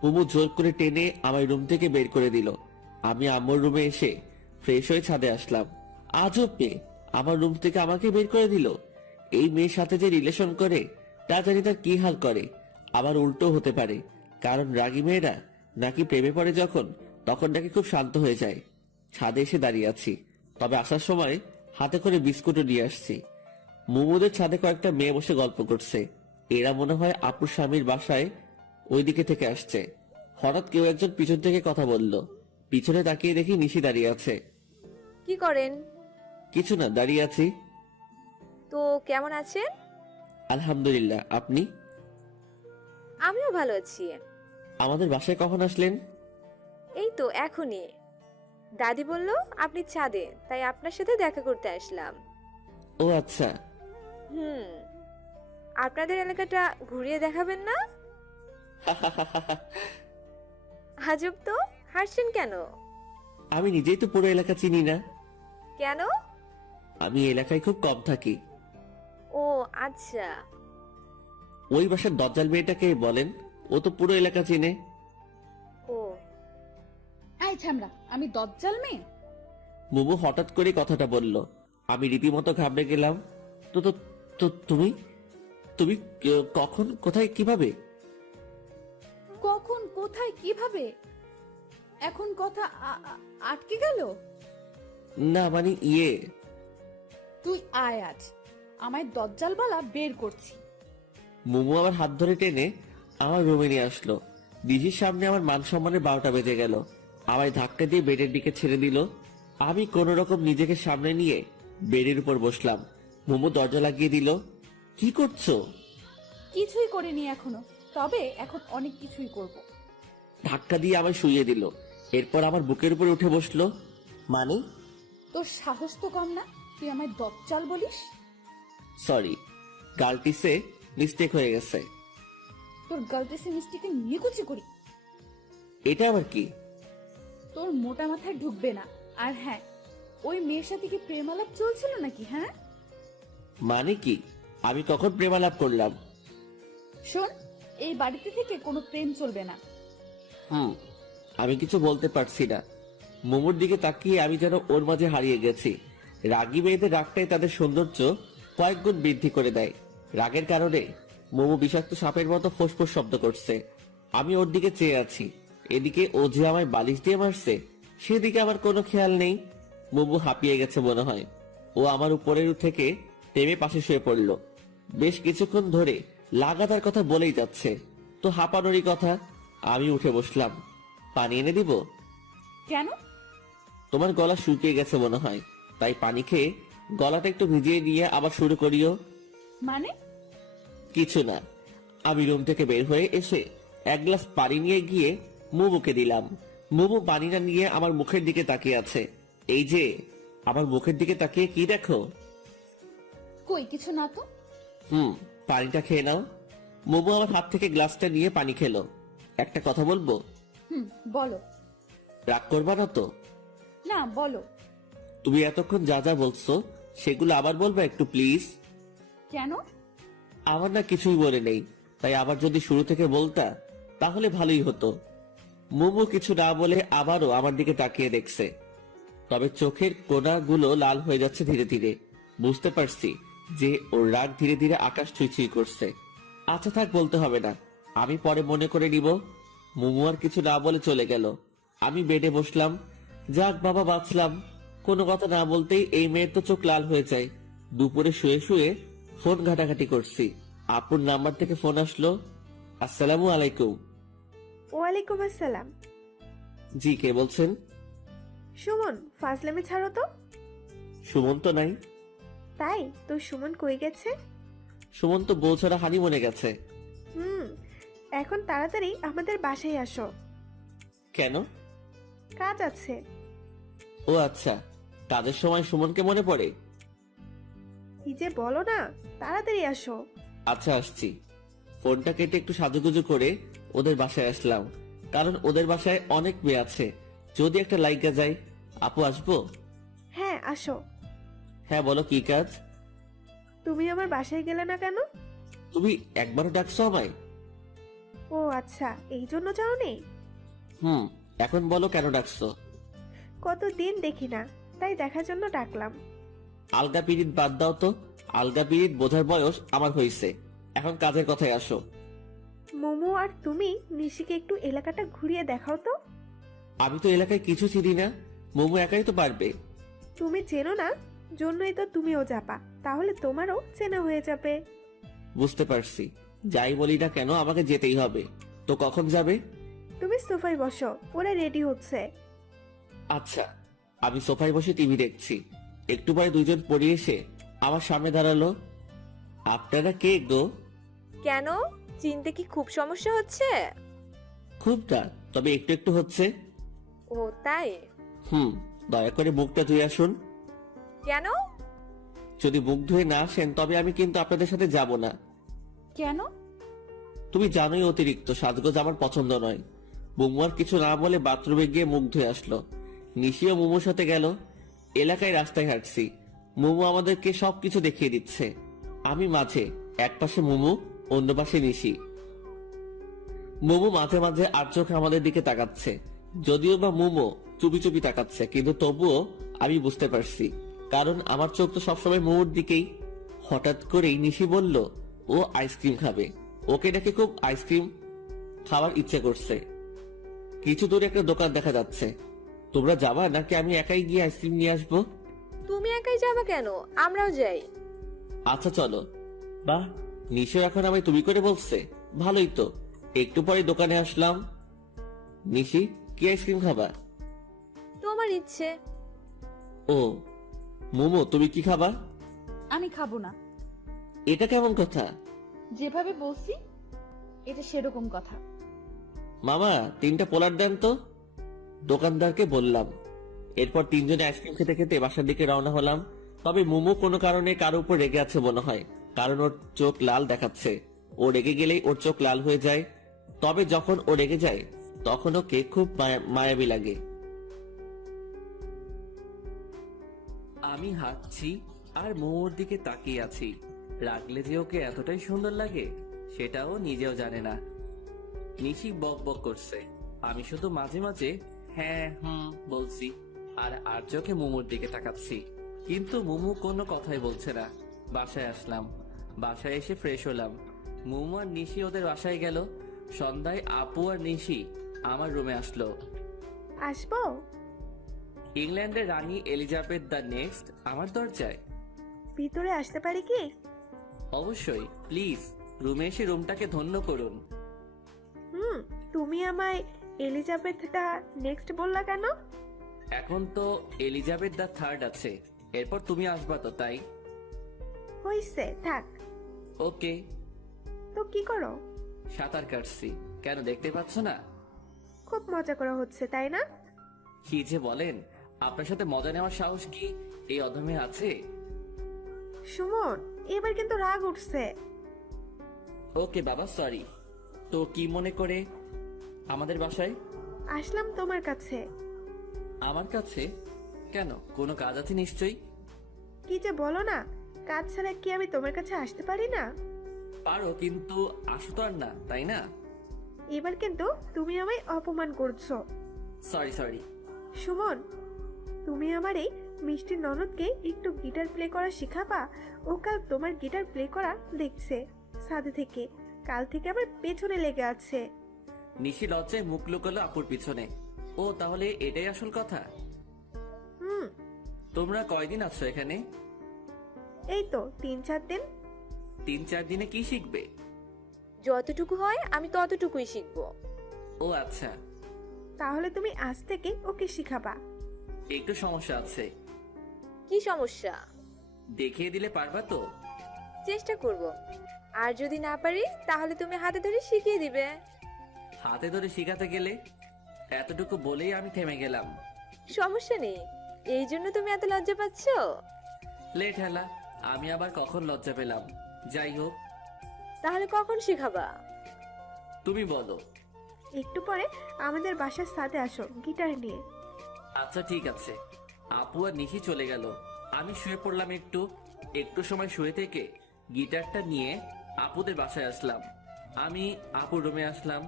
মুমু জোর করে টেনে আমার রুম থেকে বের করে দিল। আমি আম্মুর রুমে এসে ফ্রেশ হয়ে ছাদে আসলাম। আজব মেয়ে, আমার রুম থেকে আমাকে বের করে দিল। এই মেয়ের সাথে যে রিলেশন করে তা জানি তার কি হাল করে। আবার উল্টো হতে পারে, কারণ রাগী মেয়েরা নাকি প্রেমে পড়ে যখন, তখন নাকি খুব শান্ত হয়ে যায়। ছাদে এসে দাঁড়িয়ে আছি, তবে আসার সময় হাতে করে বিস্কুটও নিয়ে আসছি। মুমুদের ছাদে কয়েকটা মেয়ে বসে গল্প করছে। এরা মনে হয় আপুর স্বামীর বাসায় ওইদিকে থেকে আসছে। হঠাৎ কেউ একজন পিছন থেকে কথা বলল। পিছনে তাকিয়ে দেখি নিশি দাঁড়িয়ে আছে। কি করেন? কিছু না, দাঁড়িয়ে আছি। তো কেমন আছেন? আলহামদুলিল্লাহ, আপনি? আমিও ভালো আছি। আমাদের বাসায় কখন আসলেন? এই তো এখনই। দাদি বলল আপনি ছাদে, তাই আপনার সাথে দেখা করতে আসলাম। ও আচ্ছা। হুম, আপনাদের এলাকাটা ঘুরিয়ে দেখাবেন না? আজব তো, হাসছেন কেন? আমি নিজেই তো পুরো এলাকা চিনি না। কেন? আমি এলাকায় খুব কম থাকি। ও আচ্ছা। ওই বাসার দজ্জাল মেয়েটাকে বলেন, ও তো পুরো এলাকা চিনে। ও আই ছামড়া, আমি দজ্জাল মেয়ে? মুমু হঠাৎ করে কথাটা বলল। আমি রীতিমতো ঘাবড়ে গেলাম। তো তো তো তুমি তুমি কখন, কোথায়, কিভাবে? কখন, কোথায়, কিভাবে? এখন কথা আটকে গেল? না মানে তুই আয়, আজ আমায় দজ্জাল বলা বের করছি। মুমু আমার হাত ধরে টেনে আমার রুমে নিয়ে আসলো। দিদির সামনে আমার মান সম্মানের 12টা বেজে গেল। আমায় ধাক্কা দিয়ে বেডের দিকে ছেড়ে দিল। আমি কোন রকম নিজেকে সামনে নিয়ে বেডের উপর বসলাম। মুমু দরজা লাগিয়ে দিল। কি করছো? কিছুই করিনি এখনো, তবে এখন অনেক কিছুই করব। ধাক্কা দিয়ে আমায় শুইয়ে দিল। এরপর আমার বুকের উপর উঠে বসলো। মানে? তোর সাহস তো কম না, তুই আমায় দজ্জাল বলিস? সরি, গালটিসে মিস্টেক হয়ে গেছে। তোর গার্লফ্রেন্ডে মিষ্টিকে নিকুচি করি। এটা আবার কি? তোর মোটা মাথায় ঢুকবে না। আর হ্যাঁ, ওই মেয়ের সাথে কি প্রেমালাপ চলছিল নাকি? হ্যাঁ, মানে কি? আমি কখন প্রেমালাপ করলাম? শোন, এই বাড়িতে থেকে কোনো প্রেম চলবে না। আমি কিছু বলতে পারছি না। মোমোর দিকে তাকিয়ে আমি যেন ওর মাঝে হারিয়ে গেছি। রাগী মেয়েদের রাগটাই তাদের সৌন্দর্য কয়েক গুণ বৃদ্ধি করে দেয়। রাগের কারণে মোমো বিষাক্ত সাপের মতো ফোঁসফোঁস শব্দ করছে। আমি ওর দিকে চেয়ে আছি। এদিকে ও যে আমায় বালিশ দিয়ে মারছে, সেদিকে আমার কোনো খেয়াল নেই। মোমো হাঁপিয়ে গেছে মনে হয়। ও আমার উপরের থেকে নেমে পাশে শুয়ে পড়ল। বেশ কিছুক্ষণ ধরে লাগাতার কথা বলেই যাচ্ছে। তো হাঁপানোরই কথা। আমি উঠে বসলাম। পানি এনে দিব? কেন? তোমার গলা শুকিয়ে গেছে মনে হয়, তাই পানি খেয়ে গলাটা একটু ভিজিয়ে নিয়ে আবার শুরু করিও। মানে? কিছু না। আমি রুম থেকে বের হয়ে এসে এক গ্লাস পানি নিয়ে গিয়ে মোমোকে দিলাম। মোমো পানিটা নিয়ে আমার মুখের দিকে তাকিয়ে আছে। এই যে, আমার মুখের দিকে তাকিয়ে কি দেখো? কই কিছু না তো। পানিটা খেয়ে নাও। মোমো আমার হাত থেকে গ্লাসটা নিয়ে পানি খেলো। একটা কথা বলবো? বলো। রাগ করবা না তো? না, বলো। তুমি এতক্ষণ যা যা বলছো সেগুলো আবার বলবা একটু প্লিজ? কেন? আমার না কিছুই বলে নেই, তাই আবার যদি শুরু থেকে বলতা তাহলে ভালোই হতো। মোমো কিছু না বলে আবারও আমার দিকে তাকিয়ে দেখছে, তবে চোখের কোণাগুলো লাল হয়ে যাচ্ছে ধীরে ধীরে। বুঝতে পারছি যে ওর রাগ ধীরে ধীরে আকাশ ছুঁই করছে। আচ্ছা থাক, বলতে হবে না, আমি পরে মনে করে নিব। মোমো আর কিছু না বলে চলে গেল। আমি বেডে বসলাম। যাক বাবা, বাঁচলাম। কোনো কথা না বলতেই এই মেয়ের তো চোখ লাল হয়ে যায়। দুপুরে শুয়ে শুয়ে ফোন ঘাটাঘাটি করছি। আপুর নাম্বার থেকে ফোন আসলো। আসসালামু আলাইকুম। ওয়ালাইকুম আসসালাম। জি, কে বলছেন? সুমন, ফাজলামি ছাড়ো তো। সুমন তো নাই। তাই তো? সুমন কই গেছে? সুমন তো বউ ছাড়া হানিমুনে গেছে। হুম, এখন তাড়াতাড়ি আমাদের বাসায় আসো, কেন? কাজ আছে। ও আচ্ছা, কাজের সময় সুমনকে মনে পড়ে? কি যে বলো না, তাড়াতাড়ি আসো। আচ্ছা আসছি। ফোনটা কেটে একটু সাজুগুজু করে ওদের বাসায় আসলাম, কারণ ওদের বাসায় অনেক মেয়ে আছে, যদি একটা লাইগা যায়। আপু আসবো? হ্যাঁ আসো। হ্যাঁ বলো, কি কাজ? তুমি আমার বাসায় গেলে না কেন? তুমি একবারও ডাকছো আমায়? ও আচ্ছা, এই জন্য যাওনি? হুম, এখন বলো কেন ডাকছো? কতদিন দেখি না, তাই দেখার জন্য ডাকলাম। আলগা পিরিত বাদ দাও তো। আলগা পিরিত বোঝার বয়স আমার হয়েছে, এখন কাজের কথায় আসো। মোমো আর তুমি নিশিকে একটু এলাকাটা ঘুরিয়ে দেখাও তো। আমি তো এলাকায় কিছু চিনি না, মোমো একাই তো পারবে। তুমি চেনো না, জন্যই তো তুমিও যাবা, তাহলে তোমারও চেনা হয়ে যাবে। বুঝতে পারছি, যাই বলি না কেন আমাকে যেতেই হবে। তো কখন যাবে? তুমি সোফায় বসো, ওরা রেডি হচ্ছে। আচ্ছা। আমি সোফায় বসে টিভি দেখছি, একটু পরে দুইজন পড়ে এসে আমার সামনে দাঁড়ালো। আপনারা কে গো? কেন, চিনতে কি খুব সমস্যা হচ্ছে? খুব না, তবে একটু একটু হচ্ছে। ও তাই? দয়া করে মুখটা ধুয়ে আসুন। কেন? যদি মুখ ধুয়ে না আসেন তবে আমি কিন্তু আপনাদের সাথে যাব না। কেন? তুমি জানোই অতিরিক্ত সাজগোজ আমার পছন্দ নয়। মুমু আর কিছু না বলে বাথরুমে গিয়ে মুখ ধুয়ে আসলো। নিশিও মুমুর সাথে গেল। এলাকায় রাস্তায় হাঁটছি, মুমু আমাদেরকে সবকিছু দেখিয়ে দিচ্ছে। আমি মাঝে, এক পাশে মুমু, অন্য পাশে নিশি। মুমু মাঝে মাঝে আর চোখে আমাদের দিকে তাকাচ্ছে, যদিও বা মুমু চুপি চুপি তাকাচ্ছে, কিন্তু তবুও আমি বুঝতে পারছি, কারণ আমার চোখ তো সবসময় মুমুর দিকেই। হঠাৎ করেই নিশি বলল ও আইসক্রিম খাবে, ওকে নাকি খুব আইসক্রিম খাওয়ার ইচ্ছে করছে। কিছু দূরে একটা দোকান দেখা যাচ্ছে। তোমরা যাবা নাকি আমি একাই গিয়ে আইসক্রিম নিয়ে আসবো? তুমি একাই যাবা কেন, আমরাও যাই। আচ্ছা চলো। বাহ, নিশো এখন আমায় তুমি করে বলছে, ভালোই তো। একটু পরে দোকানে আসলাম। নিশি, কি আইসক্রিম খাবা? তোমার ইচ্ছে। ও মোমো, তুমি কি খাবা? আমি খাবো না। এটা কেমন কথা? যেভাবে বলছি এটা সেরকম কথা। মামা, 3টা পোলার দেন তো। দোকানদারকে বললাম। এরপর তিনজনে আইসক্রিম খেতে খেতে বাসার দিকে রওনা হলাম। তবে মোমো কোনো কারণে কারো উপর রেগে আছে মনে হয়, কারণ ওর চোখ লাল দেখাচ্ছে। ও রেগে গেলেই ওর চোখ লাল হয়ে যায়। তবে যখন ও রেগে যায় তখন ওকে খুব মায়াবী লাগে। আমি হাঁটছি আর মোমোর দিকে তাকিয়ে আছি। রাগলে যে ওকে এতটাই সুন্দর লাগে সেটাও নিজেও জানে না। নিশি বক বক করছে, আমি শুধু মাঝে মাঝে হ্যাঁ বলছি আর চোখে মোমোর দিকে তাকাচ্ছি, কিন্তু মোমো কোনো কথাই বলছে না। বাসায় আসলাম, বাসায় এসে ফ্রেশ হলাম। মোমো আর নিশি ওদের বাসায় গেল। সন্ধ্যায় আপু আর নিশি আমার রুমে আসলো। আসবো? ইংল্যান্ডের রানী এলিজাবেথ দ্য নেক্সট আমার দরজায়। ভিতরে আসতে পারি কি? অবশ্যই, প্লিজ রুমে এসে রুমটাকে ধন্য করুন। তুমি আমায় এলিজাবেথটা নেক্সট বললা কেন? এখন তো এলিজাবেথ দ্য থার্ড আছে, এরপর তুমি আসবা তো, তাই। হইছে, থাক। ওকে। তো কি করো? সাঁতার কাটছি, কেন দেখতে পাচ্ছ না? খুব মজা করা হচ্ছে, তাই না? কি যে বলেন, আপনার সাথে মজা নেওয়ার সাহস কি এই অধমে আছে? সুমন, এবার কিন্তু রাগ উঠছে। ওকে বাবা, সরি। তো কি মনে করে আমাদের বাসায় আসলাম তোমার কাছে। আমার কাছে কেন, কোনো কাজ আছে নিশ্চয়ই। কি যে বলো না, কাজ ছাড়া কি আমি তোমার কাছে আসতে পারি না? পারো, কিন্তু আসো তো আর না, তাই না? এবার কিন্তু তুমি আমায় অপমান করছো। সরি। সুমন, তুমি আমার এই মিষ্টি ননদকে একটু গিটার প্লে করা শিখাবা। ও কাল তোমার গিটার প্লে করা দেখছে সাথে থেকে, কাল থেকে আমার পেছনে লেগে আছে। নিশি লজ্জায় মুখ লুকালো আপুর পিছনে। ও তাহলে এটাই আসল কথা। তোমরা কয়দিন আছো এখানে? এই তো 3-4 দিন। 3-4 দিনে কি শিখবে? যতটুকু হয় আমি ততটুকুই শিখবো। ও আচ্ছা। তাহলে তুমি আজ থেকে ওকে শিখাবা। একটু সমস্যা আছে। কি সমস্যা? দেখিয়ে দিলে পারবা তো? চেষ্টা করব। আর যদি না পারি তাহলে তুমি হাতে ধরে শিখিয়ে দিবে। হাতে ধরে শিখাতে গেলে? এতটুকু বলেই আমি থেমে গেলাম। সমস্যা নেই, এই জন্য তুমি এত লজ্জা পাচ্ছ? লেট হেলা, আমি আবার কখন লজ্জা পেলাম? যাই হোক, তাহলে কখন শিখাবা? তুমি বলো। একটু পরে আমাদের বাসার ছাদে আসো গিটার নিয়ে। আচ্ছা ঠিক আছে। আপু আর নিশি চলে গেল। আমি শুয়ে পড়লাম। একটু সময় শুয়ে থেকে গিটারটা নিয়ে আপুদের বাসায় আসলাম। আমি আপুর রুমে আসলাম।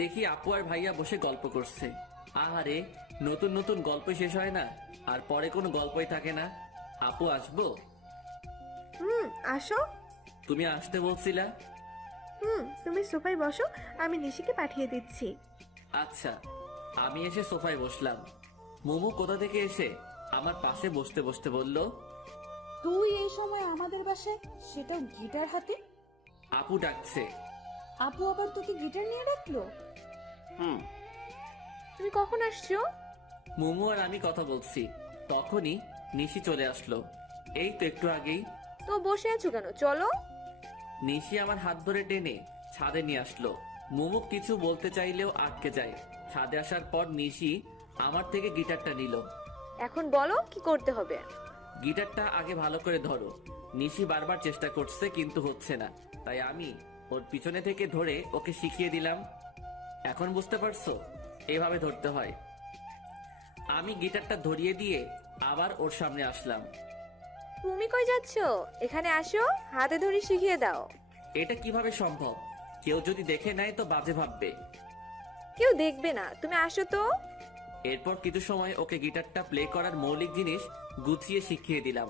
দেখি আপু আর ভাইয়া বসে গল্প করছে। আহারে, নতুন নতুন গল্প শেষ হয় না, আর পরে কোনো গল্পই থাকে না। আপু আসবো? আসো। তুমি আসতে বলছিলা? তুমি সোফায় বসো, আমি নিশিকে পাঠিয়ে দিচ্ছি। আচ্ছা। আমি এসে সোফায় বসলাম। মোমো কোথা থেকে এসে আমার পাশে বসতে বসতে বলল, তুই এই সময় আমাদের বাসায়, সেটাও গিটার হাতে? আপু ডাকছে। আপু আবার তোকে গিটার নিয়ে ডাকলো? তুমি কখন আসছো? মোমো আর আমি কথা বলছি, তখনই নিশি চলে আসলো। এই তো একটু আগেই। তো বসে আছো কেন, চলো। নিশি আমার হাত ধরে টেনে ছাদে নিয়ে আসলো। মোমো কিছু বলতে চাইলেও আটকে যায়। ছাদে আসার পর নিশি আমার থেকে গিটারটা নিল। এখন বলো কি করতে হবে। গিটারটা আগে ভালো করে ধরো। নিশি বারবার চেষ্টা করছে কিন্তু হচ্ছে না, তাই আমি ওর পিছনে থেকে ধরে ওকে শিখিয়ে দিলাম। এখন বুঝতে পারছো? এভাবে ধরতে হয়। আমি গিটারটা ধরিয়ে দিয়ে আবার ওর সামনে আসলাম। তুমি কই যাচ্ছ? এখানে আসো, হাতে ধরে শিখিয়ে দাও। এটা কিভাবে সম্ভব? কেউ যদি দেখে নেয় তো বাজে ভাববে। কেউ দেখবে না, তুমি আসো তো। এরপর কিছু সময় ওকে গিটারটা প্লে করার মৌলিক জিনিস গুছিয়ে শিখিয়ে দিলাম।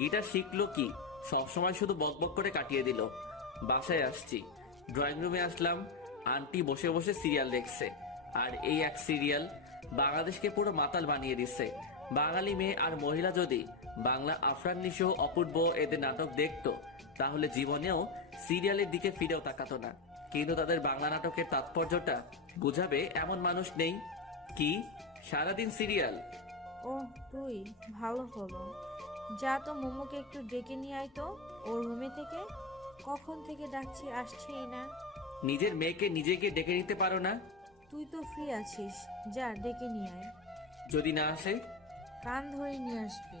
গিটার শিখলো কি, সবসময় শুধু বকবক করে কাটিয়ে দিল। বাসায় আসছি, ড্রয়িং রুমে আসলাম। আন্টি বসে বসে সিরিয়াল দেখছে। আর এই এক সিরিয়াল বাংলাদেশকে পুরো মাতাল বানিয়ে দিচ্ছে। বাঙালি মেয়ে আর মহিলা যদি বাংলা আফরান নিশো, অপূর্ব এদের নাটক দেখতো তাহলে জীবনেও সিরিয়ালের দিকে ফিরেও তাকাতো না। কিন্তু তাদের বাংলা নাটকের তাৎপর্যটা বুঝাবে এমন মানুষ নেই। কি সারাদিন সিরিয়াল? ও তুই, ভালো হলো। যা তো মোমোকে একটু ডেকে নিয়ে আয় তো ওর রুমে থেকে। কখন থেকে ডাকছি, আসছেই না। নিজের মেয়েকে নিজেকে ডেকে নিতে পারো না? তুই তো ফ্রি আছিস, যা ডেকে নিয়ে আয়। যদি না আসে? কান ধরে নিয়ে আসবি।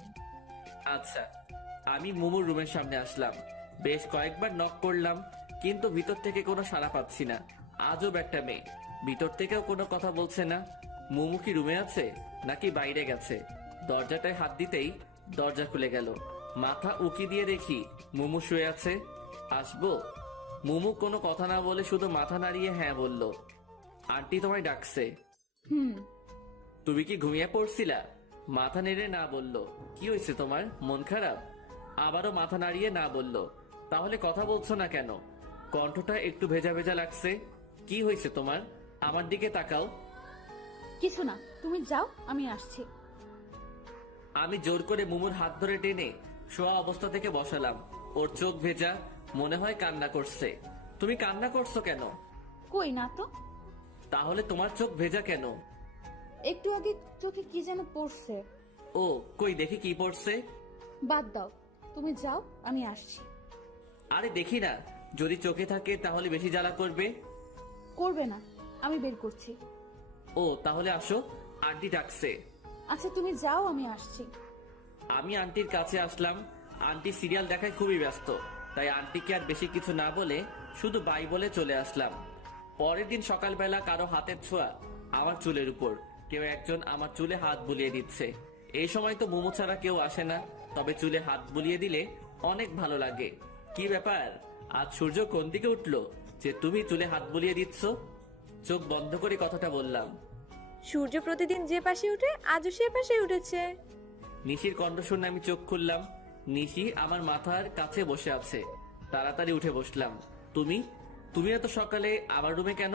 আচ্ছা। আমি মোমোর রুমের সামনে আসলাম। বেশ কয়েকবার নক করলাম, কিন্তু ভিতর থেকে কোনো সাড়া পাচ্ছি না। আজব একটা মেয়ে, ভিতর থেকেও কোনো কথা বলছে না। মোমো কি রুমে আছে নাকি বাইরে গেছে? দরজাটায় হাত দিতেই দরজা খুলে গেল। মাথা উকি দিয়ে দেখি মোমো শুয়ে আছে। আসবো? মোমো কোনো কথা না বলে শুধু মাথা নাড়িয়ে হ্যাঁ বলল। আন্টি তোমায় ডাকছে। তুমি কি ঘুমিয়ে পড়ছিলা? মাথা নেড়ে না বলল। কি হয়েছে তোমার, মন খারাপ? আবারও মাথা নাড়িয়ে না বলল। তাহলে কথা বলছো না কেন? কণ্ঠটা একটু ভেজা ভেজা লাগছে। কি হয়েছে তোমার? আমার দিকে তাকাও। কিছু না, তুমি যাও, আমি আসছি। আমি জোর করে মোমোর হাত ধরে টেনে শোয়া অবস্থা থেকে বসালাম। ওর চোখ ভেজা, মনে হয় কান্না করছে। তুমি কান্না করছো কেন? কই না তো। তাহলে তোমার চোখ ভেজা কেন? একটু আগে চোখে কি যেন পড়ছে। ও কই দেখি কি পড়ছে। বাদ দাও, তুমি যাও, আমি আসছি। আরে দেখি না, যদি চোখে থাকে তাহলে বেশি জ্বালা করবে। করবে না, আমি বের করছি। ও তাহলে আসো, আন্টি ডাকছে। আচ্ছা তুমি যাও, আমি আসছি। আমি আন্টির কাছে আসলাম। আন্টি সিরিয়াল দেখায় খুবই ব্যস্ত, তাই আন্টিকে আর বেশি কিছু না বলে শুধু বাই বলে চলে আসলাম। পরের দিন সকালবেলা কারো হাতের ছোঁয়া আমার চুলের উপর। কেউ একজন আমার চুলে হাত বুলিয়ে দিচ্ছে। এই সময় তো মোমো ছাড়া কেউ আসে না, তবে চুলে হাত বুলিয়ে দিলে অনেক ভালো লাগে। কি ব্যাপার, আজ সূর্য কোন দিকে উঠলো যে তুমি চুলে হাত বুলিয়ে দিচ্ছ? চোখ বন্ধ করে কথাটা বললাম। সূর্য প্রতিদিন যে পাশে উঠে আজও সে পাশে উঠেছে। নিশির কণ্ঠ শুনে আমি চোখ খুললাম। নিশি আমার মাথার কাছে বসে আছে। তাড়াতাড়ি উঠে বসলাম। তুমি তুমি এত সকালে আমার রুমে কেন?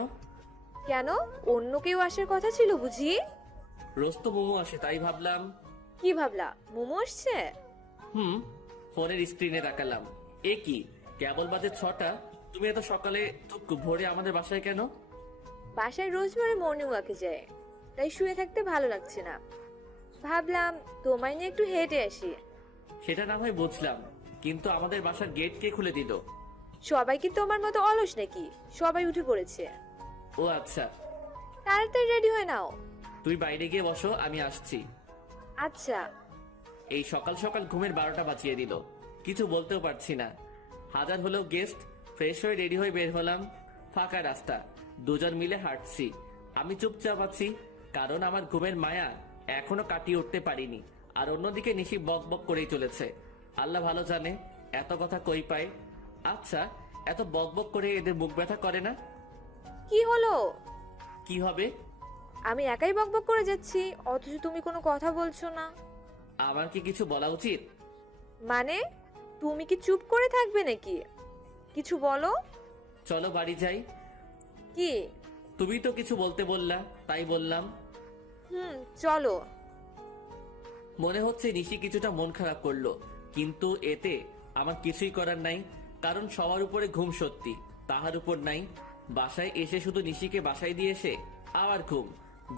কেন, অন্য কেউ আসার কথা ছিল বুঝি? রোজ তো মোমো আসে, তাই ভাবলাম। কি ভাবলা, মোমো আসছে? ফোনের স্ক্রিনে তাকালাম। এ কি, কেবল বাজে 6টা। তুমি এত সকালে তো ভোরে আমাদের বাসায় কেন? বাসায় রোজ ভোরে মর্নিং ওয়াকে যায়, তাই শুয়ে থাকতে ভালো লাগছে না। ভাবলাম তোমায় নিয়ে একটু হেঁটে আসি। সেটা না হয় বুঝলাম, কিন্তু আমাদের বাসার গেট কে খুলে দিল? সবাই কি তোমার মতো অলস নাকি? সবাই উঠে পড়েছে। ও আচ্ছা, তাড়াতাড়ি রেডি হয়ে নাও। তুই বাইরে গিয়ে বসো, আমি আসছি। আচ্ছা। এই সকাল সকাল ঘুমের 12টা বাজিয়ে দিল। কিছু বলতেও পারছি না। হাজার হলেও গেস্ট। ফ্রেশ হয়ে রেডি হয়ে বের হলাম। ফাঁকা রাস্তা, দুজন মিলে হাঁটছি। আমি চুপচাপ আছি, কারণ আমার ঘুমের মায়া এখনো কাটিয়ে উঠতে পারিনি। আর অন্যদিকে নিশি বক বক করেই চলেছে। আল্লাহ ভালো জানে এত কথা কই পায়। আচ্ছা, এত বক বক করে এদের মুখ ব্যথা করে না? কি হলো? কি হবে? আমি একাই বকবক করে যাচ্ছি, অথচ তুমি কোনো কথা বলছো না। আমার কি কিছু বলা উচিত? মানে, তুমি কি চুপ করে থাকবে নাকি? কিছু বলো। চলো বাড়ি যাই। কি? তুমি তো কিছু বলতে বললা, তাই বললাম। চলো। মনে হচ্ছে নিশি কিছুটা মন খারাপ করলো, কিন্তু এতে আমার কিছুই করার নাই। কারণ সবার উপরে ঘুম সত্যি, তাহার উপর নাই। বাসায় এসে শুধু নিশিকে বাসায় দিয়ে এসে আবার ঘুম।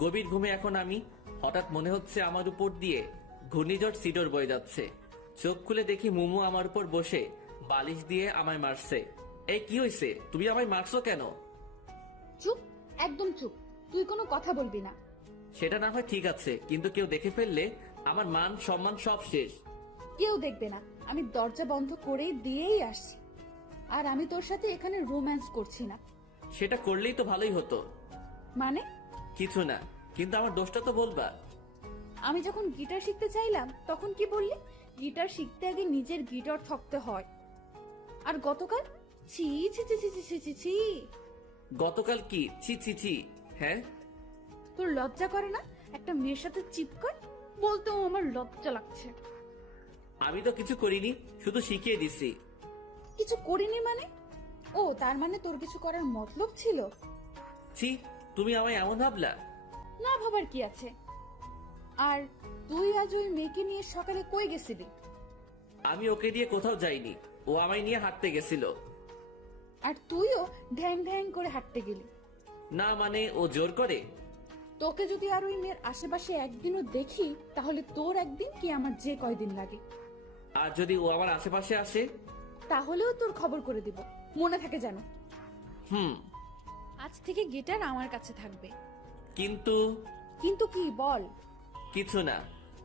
গভীর ঘুমে এখন আমি। হঠাৎ মনে হচ্ছে আমার উপর দিয়ে ঘূর্ণিঝড় সিডর বয়ে যাচ্ছে। চোখ খুলে দেখি মুমু আমার উপর বসে বালিশ দিয়ে আমায় মারছে। এই কি হয়েছে? তুমি আমায় মারছো কেন? চুপ, একদম চুপ। তুই কোনো কথা বলবি না। সেটা না হয় ঠিক আছে, কিন্তু কেউ দেখে ফেললে আমার মান সম্মান সব শেষ। কেউ দেখবে না, আমি দরজা বন্ধ করেই দিয়েই আসছি। আর আমি তোর সাথে এখানে রোম্যান্স করছি না। সেটা করলেই তো ভালোই হতো। মানে? কিছু না, কিন্তু আমার দোষটা তো বলবা। আমি যখন গিটার শিখতে চাইলাম তখন কি বললি? গিটার শিখতে আগে নিজের গিটার থাকতে হয়। আর গতকাল ছি ছি ছি ছি ছি ছি ছি। গতকাল কি ছি ছি ছি? হ্যাঁ, তোর লজ্জা করে না একটা মেয়ের সাথে চিৎকার বলতেও? আমার লজ্জা লাগছে। আমি তো কিছু করিনি, শুধু শিখিয়ে দিছি। কিছু করিনি মানে? ও, তার মানে তোর কিছু করার মতলব ছিল? ছি, তুমি আমায় এমন ভাবলা? না ভাবার কি আছে? আর তুই আজ ওই মেয়েকে নিয়ে সকালে কই গেছিলি? আমি ওকে দিয়ে কোথাও যাইনি, ও আমায় নিয়ে হাঁটতে গেছিল। আর তুইও ঢ্যাং ঢ্যাং করে হাঁটতে গেলি? না মানে, ও জোর করে। তোকে যদি আর ওই মেয়ের আশেপাশে একদিনও দেখি, তাহলে তোর একদিন কি আমার যে কয়দিন লাগে। আর যদি ও আমার আশেপাশে আসে? তাহলেও তোর খবর করে দিব, মনে থাকে যেন। হুম। আজ থেকে গিটার আমার কাছে থাকবে। কিন্তু? কিন্তু কি বল? কিছু না।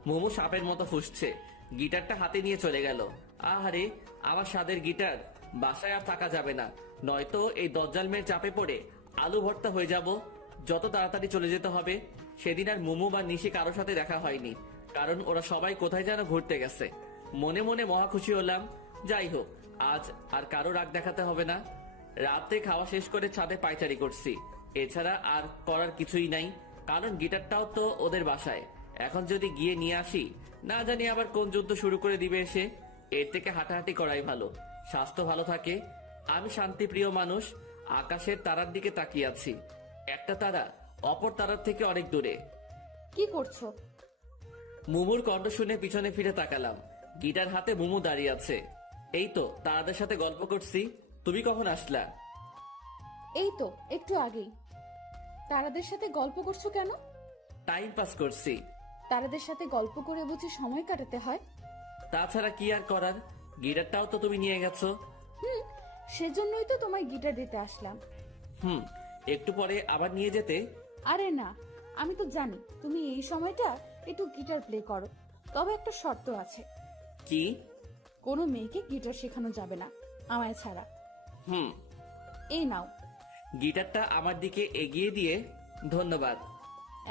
মোমো সাপের মতো ফুসছে, গিটারটা হাতে নিয়ে চলে গেল। আহারে, আমার স্বাদের গিটার। বাসায় আর থাকা যাবে না, নয়তো এই দজ্জাল মেয়ের চাপে পড়ে আলু ভর্তা হয়ে যাব। যত তাড়াতাড়ি চলে যেতে হবে। সেদিন আর মোমো বা নিশি কারোর সাথে দেখা হয়নি, কারণ ওরা সবাই কোথায় যেন ঘুরতে গেছে। মনে মনে মহা খুশি হলাম। যাই হোক, আজ আর কারো রাগ দেখাতে হবে না। রাতে খাওয়া শেষ করে ছাদে পায়চারি করছি, এছাড়া আর করার কিছুই নাই। কারণ গিটারটাও তো ওদের বাসায়। এখন যদি গিয়ে নিয়ে আসি, না জানি আবার কোন যুদ্ধ শুরু করে দিবে এসে। এর থেকে হাঁটাহাঁটি করাই ভালো, স্বাস্থ্য ভালো থাকে। আমি শান্তিপ্রিয় মানুষ। আকাশের তারার দিকে তাকিয়ে আছি। একটা তারা অপর তারার থেকে অনেক দূরে। কি করছো? মুমুর কণ্ঠ শুনে পিছনে ফিরে তাকালাম। গিটার হাতে মুমু দাঁড়িয়ে আছে। এই তো তারাদের সাথে গল্প করছি। তুমি কখন আসলা? এই তো একটু আগেই। তারাদের সাথে গল্প করছো কেন? টাইম পাস করছি। তারাদের সাথে গল্প করে বুঝি সময় কাটাতে হয়? তাছাড়া কি আর করার, গিটারটাও তো তুমি নিয়ে গেছো। সেজন্যই তো তোমায় গিটার দিতে আসলাম। একটু পরে আবার নিয়ে যেতে। আরে না, আমি তো জানি তুমি এই সময়টা একটু গিটার প্লে করো, তবে একটা শর্ত আছে। কি? কোনো মেয়েকে গিটার শেখানো যাবে না আমায় ছাড়া। এই নাও। গিটারটা আমার দিকে এগিয়ে দিয়ে, ধন্যবাদ।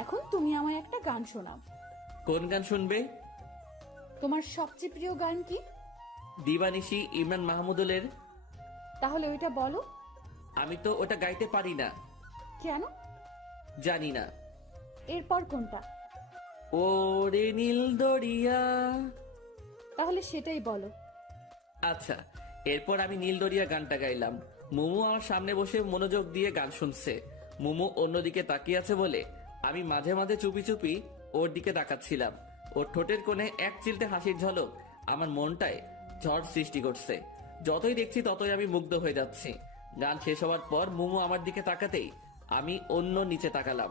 এখন তুমি আমায় একটা গান শোনাও। কোন গান শুনবে? তোমার সবচেয়ে প্রিয় গান কি? দিবানিশি ইমরান মাহমুদুলের। তাহলে ওইটা বলো। আমি তো ওটা গাইতে পারি না। কেন? জানি না। এরপর কোনটা? ওরে নীল দরিয়া। তাহলে সেটাই বলো। আচ্ছা, এরপর আমি নীল দরিয়া গানটা গাইলাম। মুমু আমার সামনে বসে মনোযোগ দিয়ে গান শুনছে। মুমু অন্যদিকে তাকিয়ে আছে বলে আমি মাঝে মাঝে চুপি চুপি ওর দিকে তাকাচ্ছিলাম। ওর ঠোঁটের কোণে এক চিলতে হাসির ঝলক আমার মনটায় ঝড় সৃষ্টি করছে। যতই দেখছি ততই আমি মুগ্ধ হয়ে যাচ্ছি। গান শেষ হওয়ার পর মুমু আমার দিকে তাকাতেই আমি অন্য নিচে তাকালাম।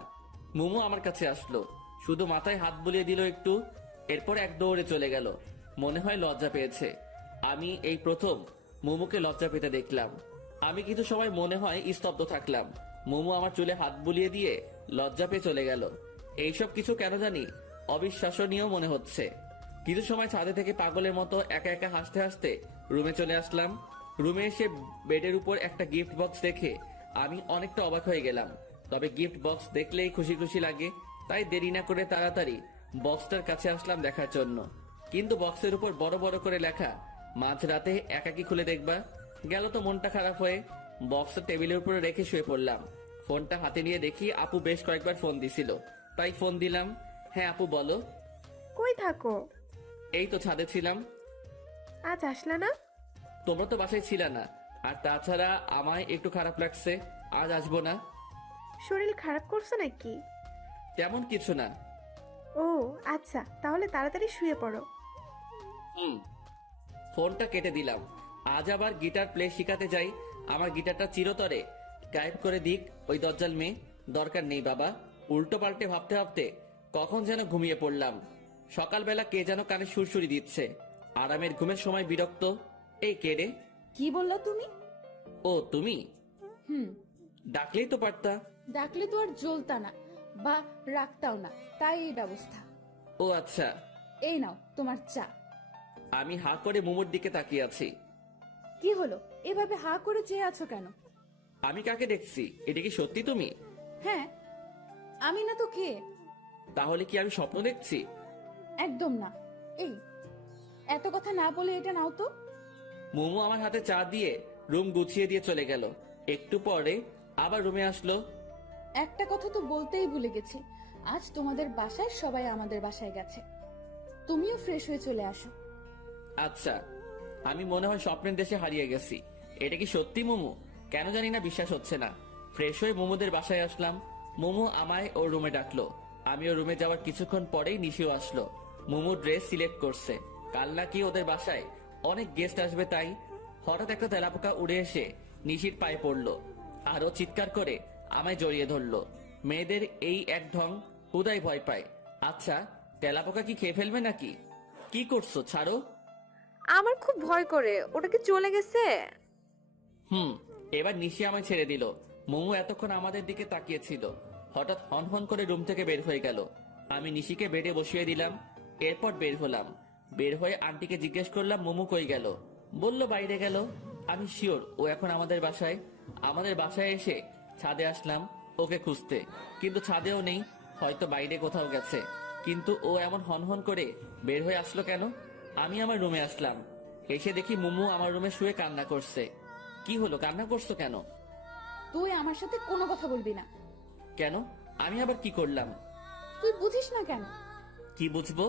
মুমু আমার কাছে আসলো, শুধু মাথায় হাত বুলিয়ে দিল একটু, এরপর এক দৌড়ে চলে গেল। মনে হয় লজ্জা পেয়েছে। আমি এই প্রথম মুমুকে লজ্জা পেতে দেখলাম। আমি কিছু সময় মনে হয় স্তব্ধ থাকলাম। মোমো আমার চুলে হাত বুলিয়ে দিয়ে লজ্জা পেয়ে চলে গেল। এইসব কিছু কেন জানি অবিশ্বাসনীয় মনে হচ্ছে। কিছু সময় ছাদে থেকে পাগলের মতো একা একা হাসতে হাসতে রুমে চলে আসলাম। রুমে এসে বেডের উপর একটা গিফট বক্স দেখে আমি অনেকটা অবাক হয়ে গেলাম। তবে গিফট বক্স দেখলেই খুশি খুশি লাগে, তাই দেরি না করে তাড়াতাড়ি বক্সটার কাছে আসলাম দেখার জন্য। কিন্তু বক্সের উপর বড় বড় করে লেখা, মাঝরাতে একাকি খুলে দেখবা। গেল তো মনটা খারাপ হয়ে বক্সটা টেবিলের উপরে রেখে শুয়ে পড়লাম। ফোনটা হাতে নিয়ে দেখি আপু বেশ কয়েকবার ফোন দিছিল, তাই ফোন দিলাম। হ্যাঁ আপু বলো। কই থাকো? এই তো ছাদে ছিলাম। আজ আসলা না? তোমরা তো বাসায় ছিল না, আর তাছাড়া আমায় একটু খারাপ লাগছে, আজ আসবো না। শরীর খারাপ করছো নাকি? তেমন কিছু না। ও আচ্ছা, তাহলে তাড়াতাড়ি শুয়ে পড়ো। ফোনটা কেটে দিলাম। আজ আবার গিটার প্লে শিখাতে যাই, আমার গিটারটা চিরতরে গায়েব করে দিক ওই দজ্জাল মেয়ে। দরকার নেই বাবা। উল্টো পাল্টে ভাবতে ভাবতে কখন যেন ঘুমিয়ে পড়লাম। সকালবেলা কে যেন কানে সুরসুরি দিচ্ছে। আরামের ঘুমের সময় বিরক্ত। এই কে রে? কি বললা তুমি? ও তুমি? হুম। ডাকলেই তো পারতা। ডাকলে তো আর জ্বলতা না বা রাখতাও না, তাই এই ব্যবস্থা। ও আচ্ছা। এই নাও তোমার চা। আমি হা করে মোমোর দিকে তাকিয়ে আছি। কি হলো, এভাবে হা করে চেয়ে আছো কেন? আমি কাকে দেখছি? এটা কি সত্যি তুমি? হ্যাঁ, আমি না তো কে? তাহলে কি আমি স্বপ্ন দেখছি? একদম না। এই এত কথা না বলে এটা নাও তো। মোমো আমার হাতে চা দিয়ে রুম গুছিয়ে দিয়ে চলে গেল। একটু পরে আবার রুমে আসলো। একটা কথা তো বলতেই ভুলে গেছি, আজ তোমাদের বাসায় সবাই আমাদের বাসায় গেছে। তুমিও ফ্রেশ হয়ে চলে আসো। আচ্ছা, আমি মনে হয় স্বপ্নের দেশে হারিয়ে গেছি। এটা কি সত্যি মোমো? কেন জানি না বিশ্বাস হচ্ছে না। ফ্রেশ হয়ে মোমোদের বাসায় আসলাম। মোমো আমায় ওর রুমে ডাকলো। আমি ওর রুমে যাওয়ার কিছুক্ষণ পরেই নিশিও আসলো। মোমো ড্রেস সিলেক্ট করছে, কাল নাকি ওদের বাসায় অনেক গেস্ট আসবে, তাই। হঠাৎ একটা তেলাপোকা উড়ে এসে নিশির পায়ে পড়লো, আরো চিৎকার করে আমায় জড়িয়ে ধরলো। মেয়েদের এই এক ঢং, হুদাই ভয় পায়। আচ্ছা, তেলাপোকা কি খেয়ে ফেলবে নাকি? কি করছো, ছাড়ো। আমার খুব ভয় করে, ওটা কি চলে গেছে? এবার নিশি আমায় ছেড়ে দিল। মোমো এতক্ষণ আমাদের দিকে তাকিয়েছিল, হঠাৎ হন হন করে রুম থেকে বের হয়ে গেল। আমি নিশিকে বেডে বসিয়ে দিলাম, এরপর বের হলাম। বের হয়ে আন্টিকে জিজ্ঞেস করলাম মোমো কই গেল। বলল বাইরে গেল। আমি শিওর ও এখন আমাদের বাসায়। আমাদের বাসায় এসে ছাদে আসলাম ওকে খুঁজতে, কিন্তু ছাদেও নেই, হয়তো বাইরে কোথাও গেছে। কিন্তু ও এমন হনহন করে বের হয়ে আসলো কেন? আমি আমার রুমে আসলাম, এসে দেখি মোমো আমার রুমে শুয়ে কান্না করছে। কি হলো, কান্না করছো কেন? তুই আমার সাথে কোনো কথা বলবি না। কেন? আমি আবার কি করলাম? তুই বুঝিস না কেন? কি বুঝবো?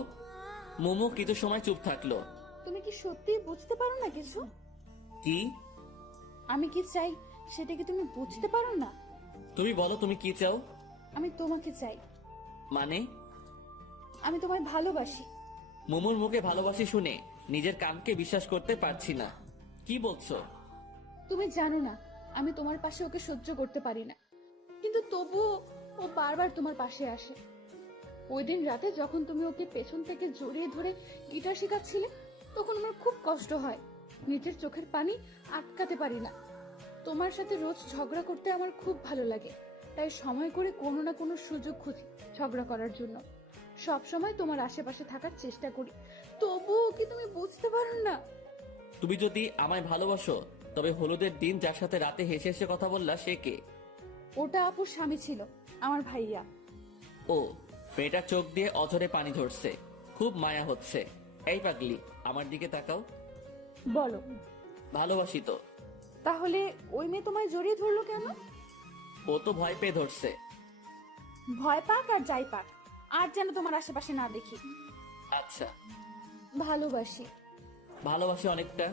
মোমো কিছু সময় চুপ থাকলো। তুমি কি সত্যিই বুঝতে পারো না কিছু? কি? আমি কি চাই সেটা কি তুমি বুঝতে পারো না? তুমি বলো, তুমি কি চাও? আমি তোমাকে চাই। মানে? আমি তোমায় ভালোবাসি। মোমোর মুখে ভালোবাসি শুনে নিজের কানকে বিশ্বাস করতে পারছি না। কি বলছো? তুমি জানো না আমি তোমার পাশে ওকে সহ্য করতে পারি না, কিন্তু তবুও ও বারবার তোমার পাশে আসে। ওই দিন রাতে যখন তুমি ওকে পেছন থেকে জড়িয়ে ধরে গিটার শেখাচ্ছিলে, তখন আমার খুব কষ্ট হয়, নিজের চোখের পানি আটকাতে পারি না। তোমার সাথে রোজ ঝগড়া করতে আমার খুব ভালো লাগে, তাই সময় করে কোনো না কোনো সুযোগ খুঁজি ঝগড়া করার জন্য। সব সময় তোমার আশেপাশে থাকার চেষ্টা করি, তবুও কি তুমি বুঝতে পারো না? তুমি যদি আমায় ভালোবাসো, তবে হলুদের দিন যার সাথে রাতে হেসে হেসে কথা বললা সে কে? ওটা আপুর স্বামী ছিল, আমার ভাইয়া। ও, মেয়েটার চোখ দিয়ে অঝরে পানি ঝরছে, খুব মায়া হচ্ছে। এই পাগলি, আমার দিকে তাকাও। বলো। ভালোবাসি তো। তাহলে ওই মেয়ে তোমায় জড়িয়ে ধরলো কেন? ও তো ভয় পেয়ে ধরছে। ভয় পাক আর যাই পাক, আর যেন তোমার আশেপাশে না দেখি। আচ্ছা। ভালোবাসি। ভালোবাসি অনেকটা।